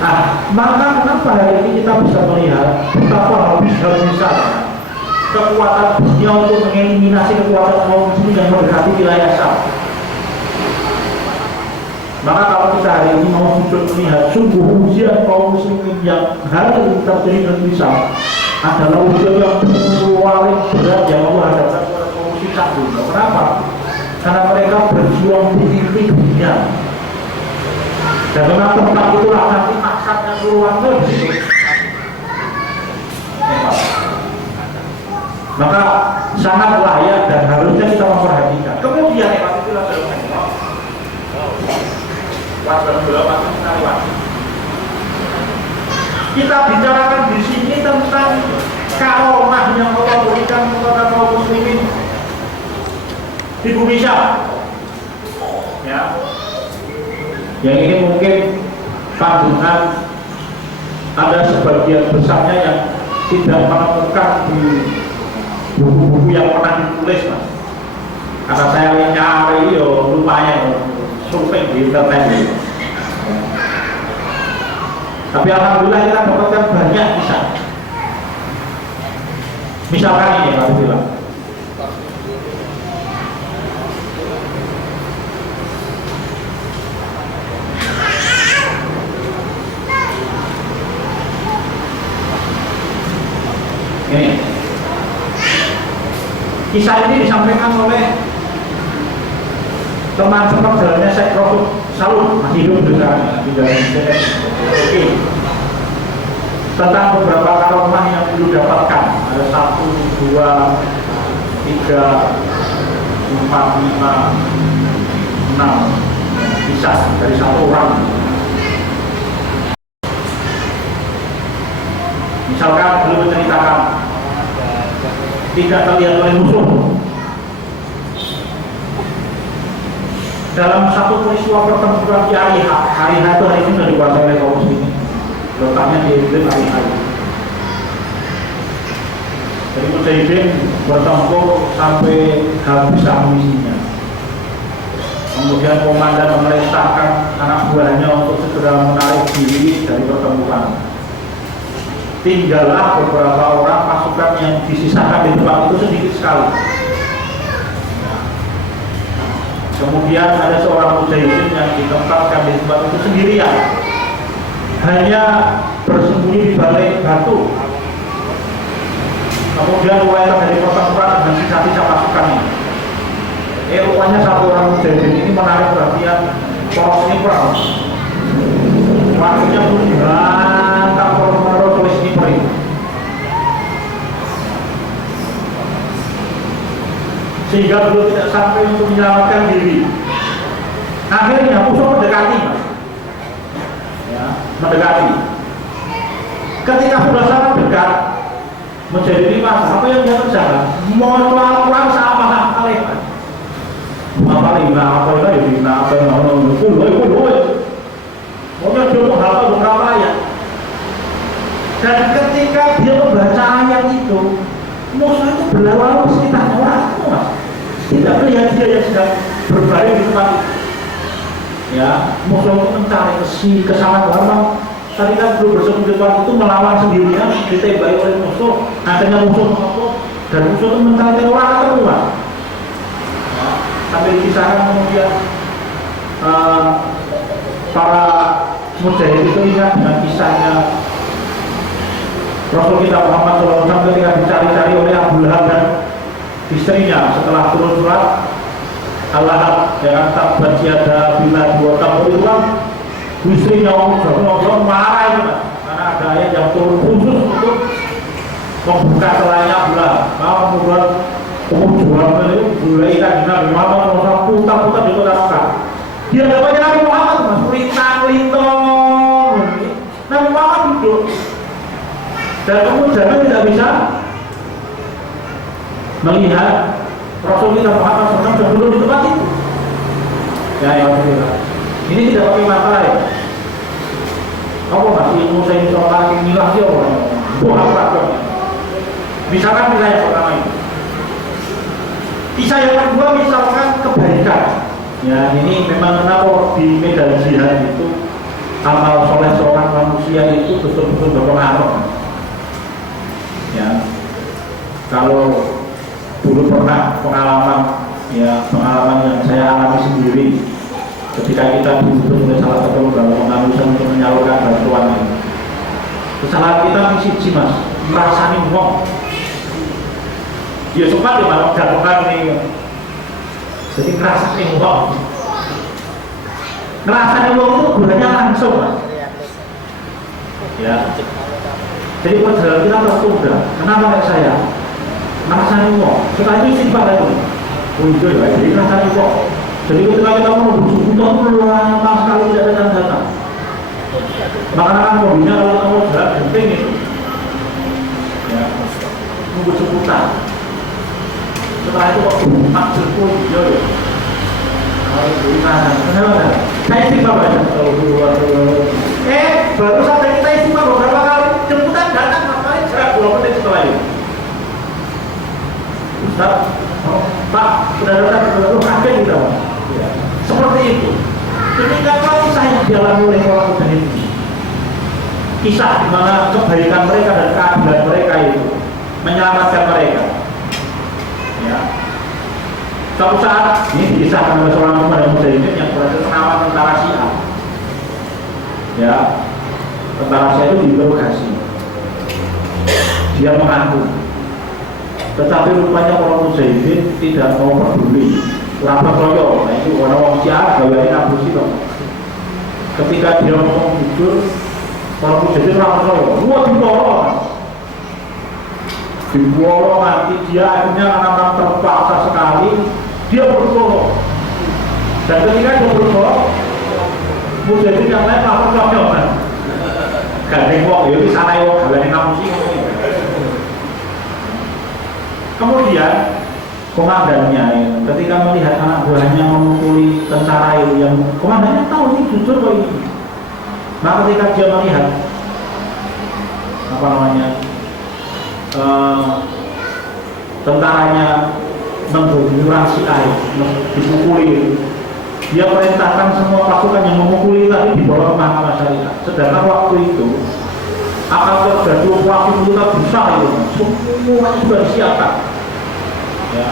Nah, maka kenapa hari ini kita bisa melihat betapa habis-habisnya kekuatan dunia untuk mengeliminasi kekuatan kaum muslim yang mendekati wilayah Syam. Maka kalau kita hari ini mau melihat sungguh ujian kaum muslimin yang hari ini terjadi di Syam adalah ujian yang paling berat yang Allah hadapkan kepada kaum muslim Syam. Kenapa? Karena mereka berjuang di dunia, dan memang tempat itulah nanti maksudnya keluar dari. Maka sangat layak dan harusnya kita memperhatikan. Kemudian itulah kita bicarakan di sini tentang karomah yang Allah berikan kepada kaum muslimin di bumi Syam. Ya. Yang ini mungkin pandangan ada sebagian besarnya yang tidak menemukan di buku-buku yang pernah ditulis mas. Karena saya nyari yo lumayan survei di internet. Tapi alhamdulillah kita dapatkan banyak kisah. Misalkan ini aku bilang. Ini kisah ini disampaikan oleh teman seperjalannya Syekh Rasul Salut, masih hidup juga di dalam oke. Tentang beberapa karomah yang dulu dapatkan, ada 1, 2, 3, 4, 5, 6 kisah dari satu orang. Misalkan belum menceritakan tidak terlihat oleh musuh. Dalam satu peristiwa pertempuran di hari H itu hari ini sudah dikuasai oleh kaum muslimin. Letaknya di Idlib hari H. Jadi Mujahidin bertempur sampai habis amunisinya. Kemudian komandan memerintahkan anak buahnya untuk segera menarik diri dari pertempuran. Tinggallah beberapa orang pasukan yang disisakan di tempat itu sedikit sekali. Kemudian ada seorang mujahidin yang ditempatkan di tempat itu sendirian, hanya bersembunyi di balik batu. Kemudian mulai terjadi pertempuran dengan sisa-sisa pasukannya. Rupanya satu orang mujahidin ini menarik perhatian poros ini perang. Waktunya pun dihantam poros oleh sniper itu. Sehingga belum tidak sampai untuk menyelamatkan diri. Akhirnya musuh mendekati, mas. Ya, mendekati. Ketika sudah sangat dekat, menjadi mas, apa yang dia kerjakan? Mau melakukan sama kalian. Apa lima, apa lagi, apa yang mau pokoknya dia menghafal beberapa ayat. Dan ketika dia membaca ayat itu, musuh itu berlalu sekitar orang itu, mas. Tidak melihat dia yang sedang berbaring di tempat itu. Ya, musuh itu mencari kesalahan orang. Tadi kan belum bersembunyi di tempat itu melawan sendirian, ditembaki oleh musuh. Akhirnya musuh mengetuk dan musuh itu mencari orang keluar. Ya, sambil dikisahkan kemudian para mujahid itu ingat dengan kisahnya Rasul kita Muhammad SAW ketika dicari-cari oleh Abu Lahab dan istrinya setelah turun surat Allah yang tabat tiada bila dua tahun itu kan istrinya Allah marah itu kan, karena ada ayat yang turun khusus untuk membuka celahnya Abu Lahab. Mau membuat jualan itu mulai kan Nabi Muhammad SAW putar-putar di kota Mekah. Dia dapatnya Nabi Muhammad mas lintang-lintong. Nabi Muhammad duduk dan kemudian tidak bisa melihat Rasul kita Muhammad SAW sudah duduk di tempat itu. Ya, ini tidak pakai mata ya. Apa masih ilmu saya ini soal inilah dia orang. Apa? Misalkan kisah yang pertama itu. Kisah yang kedua misalkan kebaikan. Ya, ini memang kenapa di medan jihad itu amal soleh seorang manusia itu betul-betul berpengaruh. Ya, kalau dulu pernah pengalaman yang saya alami sendiri ketika kita dibutuhkan oleh salah satu lembaga manusia untuk menyalurkan bantuan ini. Kesalahan kita misi mas, merasani wong. Dia sempat di mana gabungan ini. Jadi ngerasani wong. Ngerasani wong itu gunanya langsung mas. Ya. Jadi perjalanan kita tertunda. Kenapa kayak saya? Ngerasani wong. Setelah itu istighfar itu. Muncul ya. Jadi ngerasani wong. Jadi ketika kita mau butuh lama sekali tidak datang-datang. Makanya kan mobilnya kalau kamu jalan genting itu. Ya. Nunggu seputar. Setelah itu waktu maksud pun ya. Kenapa? Saya istighfar aja. Baru sampai kita istighfar beberapa kali jemputan datang ngapain? 10 menit setelah itu. Ustaz, Pak, sudah datang ke kaget kita. Ya. Seperti itu. Ketika kisah yang dialami oleh orang muda ini, kisah di mana kebaikan mereka dan keadilan mereka itu menyelamatkan mereka. Ya. Suatu saat ini dikisahkan oleh seorang pemuda mujahidin yang berhasil menawan tentara Syiah. Ya, tentara Syiah itu diinterogasi. Dia mengaku, tetapi rupanya orang mujahidin tidak mau peduli. Lapa koyo, nah itu orang Syiah gawain Abu Sito. Ketika dia ngomong jujur, orang mujahidin lapa koyo, wah diborong nanti dia akhirnya karena terpaksa sekali dia berborong. Dan ketika dia berborong, mujahidin yang lain lapa koyo kan. Gandeng wong, ya ini sana wong gawain Abu Sito. Kemudian komandannya ketika melihat anak buahnya memukuli tentara itu, yang komandannya tahu ini jujur kok ini. Nah ketika dia melihat tentaranya menggunakan air dipukuli, dia perintahkan semua pasukan yang memukuli tadi dibawa ke mahkamah syariah. Sedangkan waktu itu akan terjadi operasi militer besar itu, semua sudah disiapkan. Ya,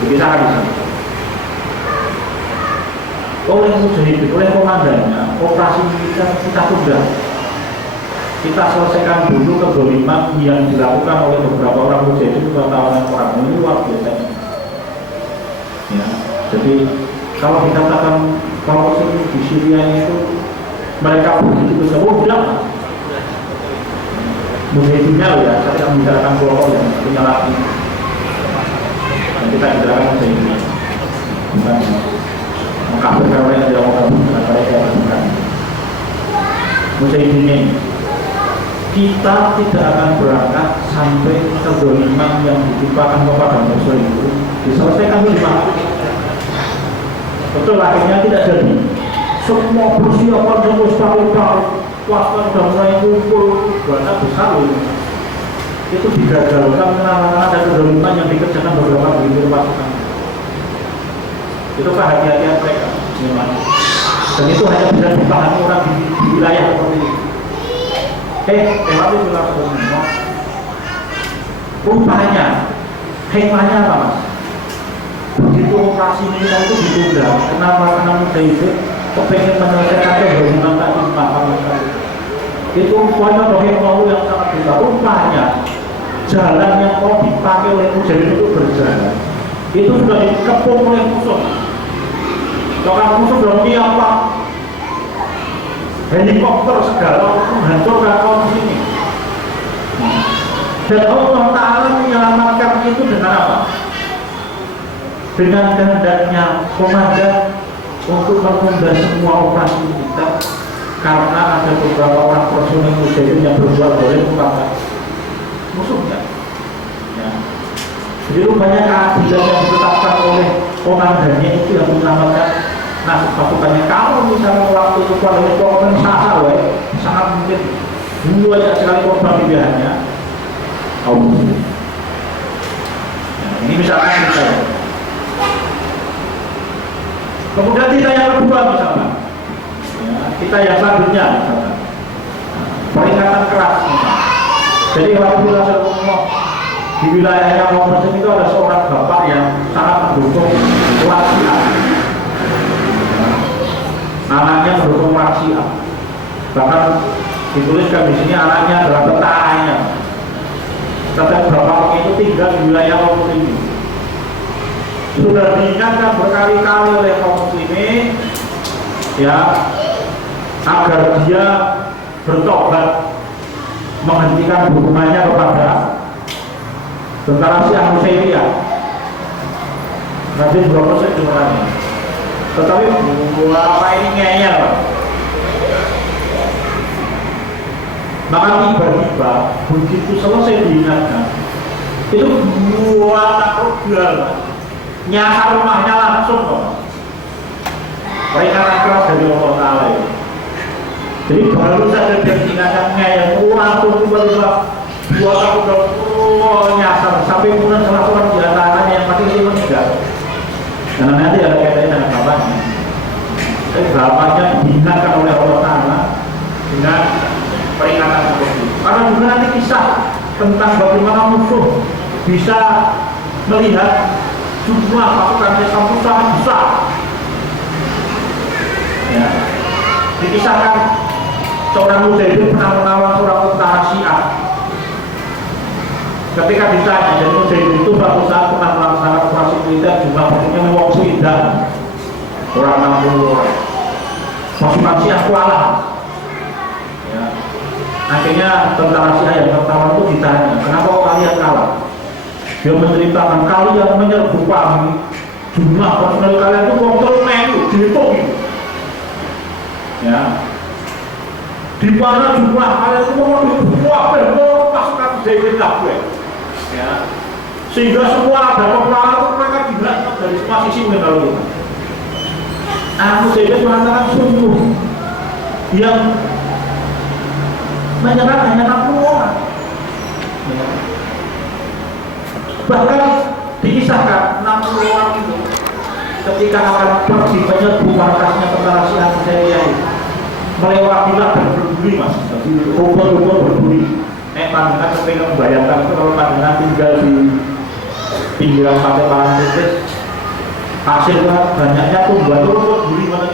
dikisahkan di sana. Oleh mujahidin, oleh komandannya, operasi militer kita tunda. Kita selesaikan dulu kezaliman yang dilakukan oleh beberapa orang mujahidin bertawanan orang ini luar biasa. Ya, jadi kalau dikatakan kalau di Syria itu mereka begitu jauh bilang mujahidinnya ya, saya tidak membicarakan kelompok yang punya laki. Dan kita bicarakan mujahidinnya, bukan mengkafirkan orang yang tidak mau mereka bukan. Mujahidinnya kita tidak akan berangkat sampai kezaliman yang ditimpakan kepada musuh itu diselesaikan di mana. Betul, akhirnya tidak jadi. Semua persiapan yang mustahil swasta sudah mulai kumpul, dana besar loh. Itu digagalkan karena ada kezaliman yang dikerjakan beberapa ribu pasukan. Itu kehati-hatian mereka, memang. Dan itu hanya bisa dipahami orang di wilayah seperti ini. Tapi bilang semua. Rupanya, hikmahnya apa mas? Begitu operasi militer itu ditunda, kenapa? Karena muda itu kepengen menyelesaikan kezaliman tak dipahami. Itu rupanya doheng mau yang sangat besar. Rupanya jalan yang mau dipakai oleh mujahidin itu berjalan itu sudah dikepung oleh musuh. Kalau musuh sudah menyiapkan helikopter segala menghancurkan kaum ini. Dan Allah Ta'ala menyelamatkan itu dengan apa? Dengan kehendaknya komandan untuk menunda semua operasi kita, karena ada beberapa orang personil mujahidin yang berbuat boleh kepada musuhnya. Ya. Jadi rupanya keadilan yang ditetapkan oleh komandannya itu yang menyelamatkan nasib pasukannya. Kalau misalnya waktu itu kalau korban sangat mungkin banyak sekali korban di pihaknya. Ini misalnya kita. Kemudian kita yang kedua misalnya, ya, kita yang selanjutnya misalnya, peringatan keras misalnya. Jadi waktu Rasulullah di wilayahnya Muhammad itu ada seorang bapak yang sangat mendukung Syiah. Anaknya mendukung Syiah. Bahkan dituliskan di sini anaknya adalah tentaranya. Tetapi bapak itu tinggal di wilayah kaum muslimin. Sudah diingatkan berkali-kali oleh kaum muslimin, ya, agar dia bertobat, menghentikan hukumannya kepada tentara Syiah Nusairiyah. Nanti berapa persen jumlahnya? Tetapi apa ini ngeyel? Maka tiba-tiba begitu selesai diingatkan, itu buat takut jual, nyasar rumahnya langsung kok. Peringatan keras dari Allah Ta'ala itu. Jadi baru saja dia diingatkan ngeyel, langsung tiba-tiba dibuat aku nyasar sampai kemudian salah seorang di antaranya yang mati itu meninggal. Karena nanti ada kaitannya dengan bapaknya. Bapaknya dihinakan oleh Allah Ta'ala dengan peringatan seperti itu. Karena juga nanti kisah tentang bagaimana musuh bisa melihat jumlah pasukan Islam itu sangat besar. Ya. Dikisahkan seorang mujahidin pernah melawan seorang tentara Syiah. Ketika ditanya, jadi mujahidin itu suatu saat pernah melaksanakan operasi militer jumlah pasukannya memang sudah orang 60 orang. Pasukan Syiah kualah. Ya. Akhirnya tentara Syiah yang pertama itu ditanya, kenapa kalian kalah? Dia menceritakan kalian menyerbu kami, jumlah personel kalian itu kontrol menu, dihitung. Ya. Di mana jumlah kalian itu mau dibuat pasukan Zaidin Tabwe. Ya. Sehingga semua ada peperangan itu mereka digerakkan dari semua sisi mengenal kita. Aku Zaidin mengatakan sungguh yang menyerang hanya 60 orang. Ya. Bahkan dikisahkan 60 orang itu ketika akan pergi menyerbu markasnya tentara Syiah Syariah melewatilah dan berduri mas, rumput-rumput berduri. Pandangan ketika membayangkan itu kalau pandangan tinggal di pinggiran pantai Parangtritis, hasilnya banyaknya tumbuhan rumput berduri mana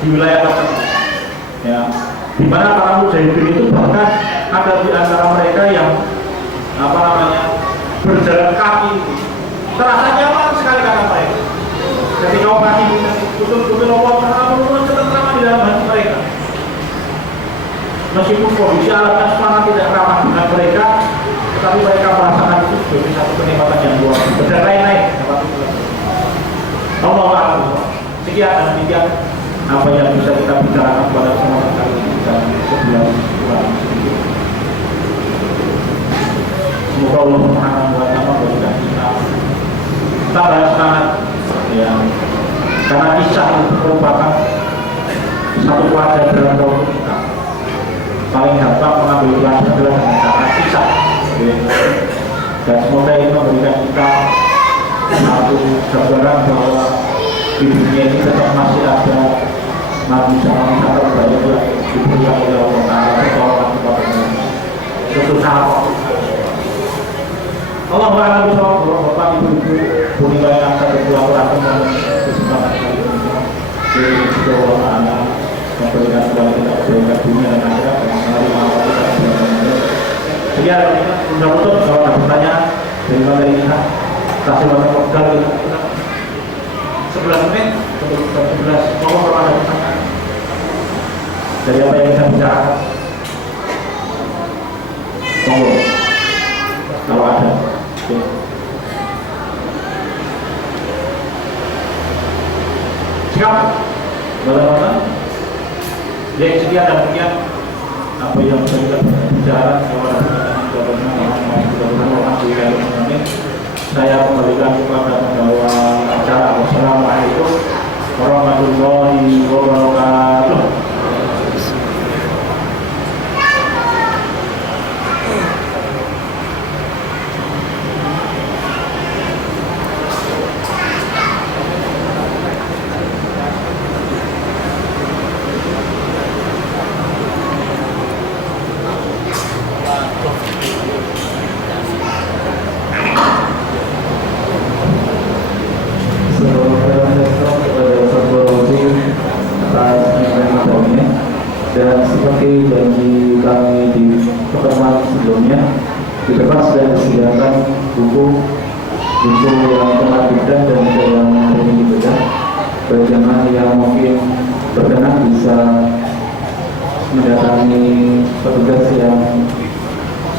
di wilayah tertentu. Ya, di mana para mujahidin itu bahkan ada di antara mereka yang berjalan kaki itu terasa nyaman sekali kata mereka. Ketika operasi betul-betul Allah Ta'ala menurunkan ketentraman di dalam hati mereka. Meskipun kondisi alamnya semangat tidak ramah dengan mereka, tetapi mereka merasakan itu sebagai satu kenikmatan yang luar biasa. Berlain-lain. Allah Ta'ala. Sekian dan demikian apa yang bisa kita bicarakan pada kesempatan kali ini dan sebelah kurang sedikit. Semoga Allah Subhanahu wa Ta'ala memberikan kita tambah semangat ya, karena kisah itu merupakan satu pelajaran untuk kita. Paling gampang mengambil pelajaran adalah dengan cara kisah ya. Dan semoga ini memberikan kita satu gambaran bahwa di dunia ini tetap masih ada manusia-manusia terbaik yang diberikan oleh Allah Ta'ala pertolongan kepada mereka kesusahan. Allah Ta'ala bisa Bapak Ibu-Ibu Bunilai angka kedua orang kesempatan kali ini jadi juga Allah Ta'ala memberikan kepada kita kebaikan dunia dan akhirat dan melalui maaf kita sebenarnya. Sekian untuk kalau ada pertanyaan dari materi kita kasih waktu modal 11 menit untuk 11 kalau ada pertanyaan dari apa yang kita bicarakan monggo kalau ada. Siap? Bagaimana? Ya, sekian dan sekian apa yang bisa kita bicara. Kalau ada pertanyaan saya kembalikan kepada pembawa acara. Wassalamualaikum warahmatullahi wabarakatuh. Dan seperti janji kami di pertemuan sebelumnya, di depan sudah disediakan buku yang telah dibedah dan juga yang hari ini dibedah. Bagi jemaah yang mungkin berkenan bisa mendatangi petugas yang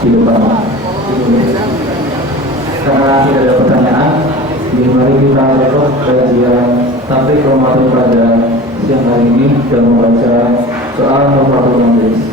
di depan. Karena tidak ada pertanyaan, mari kita rekod kajian Tabligh Ramadan pada siang hari ini dan membaca soal nomor 16.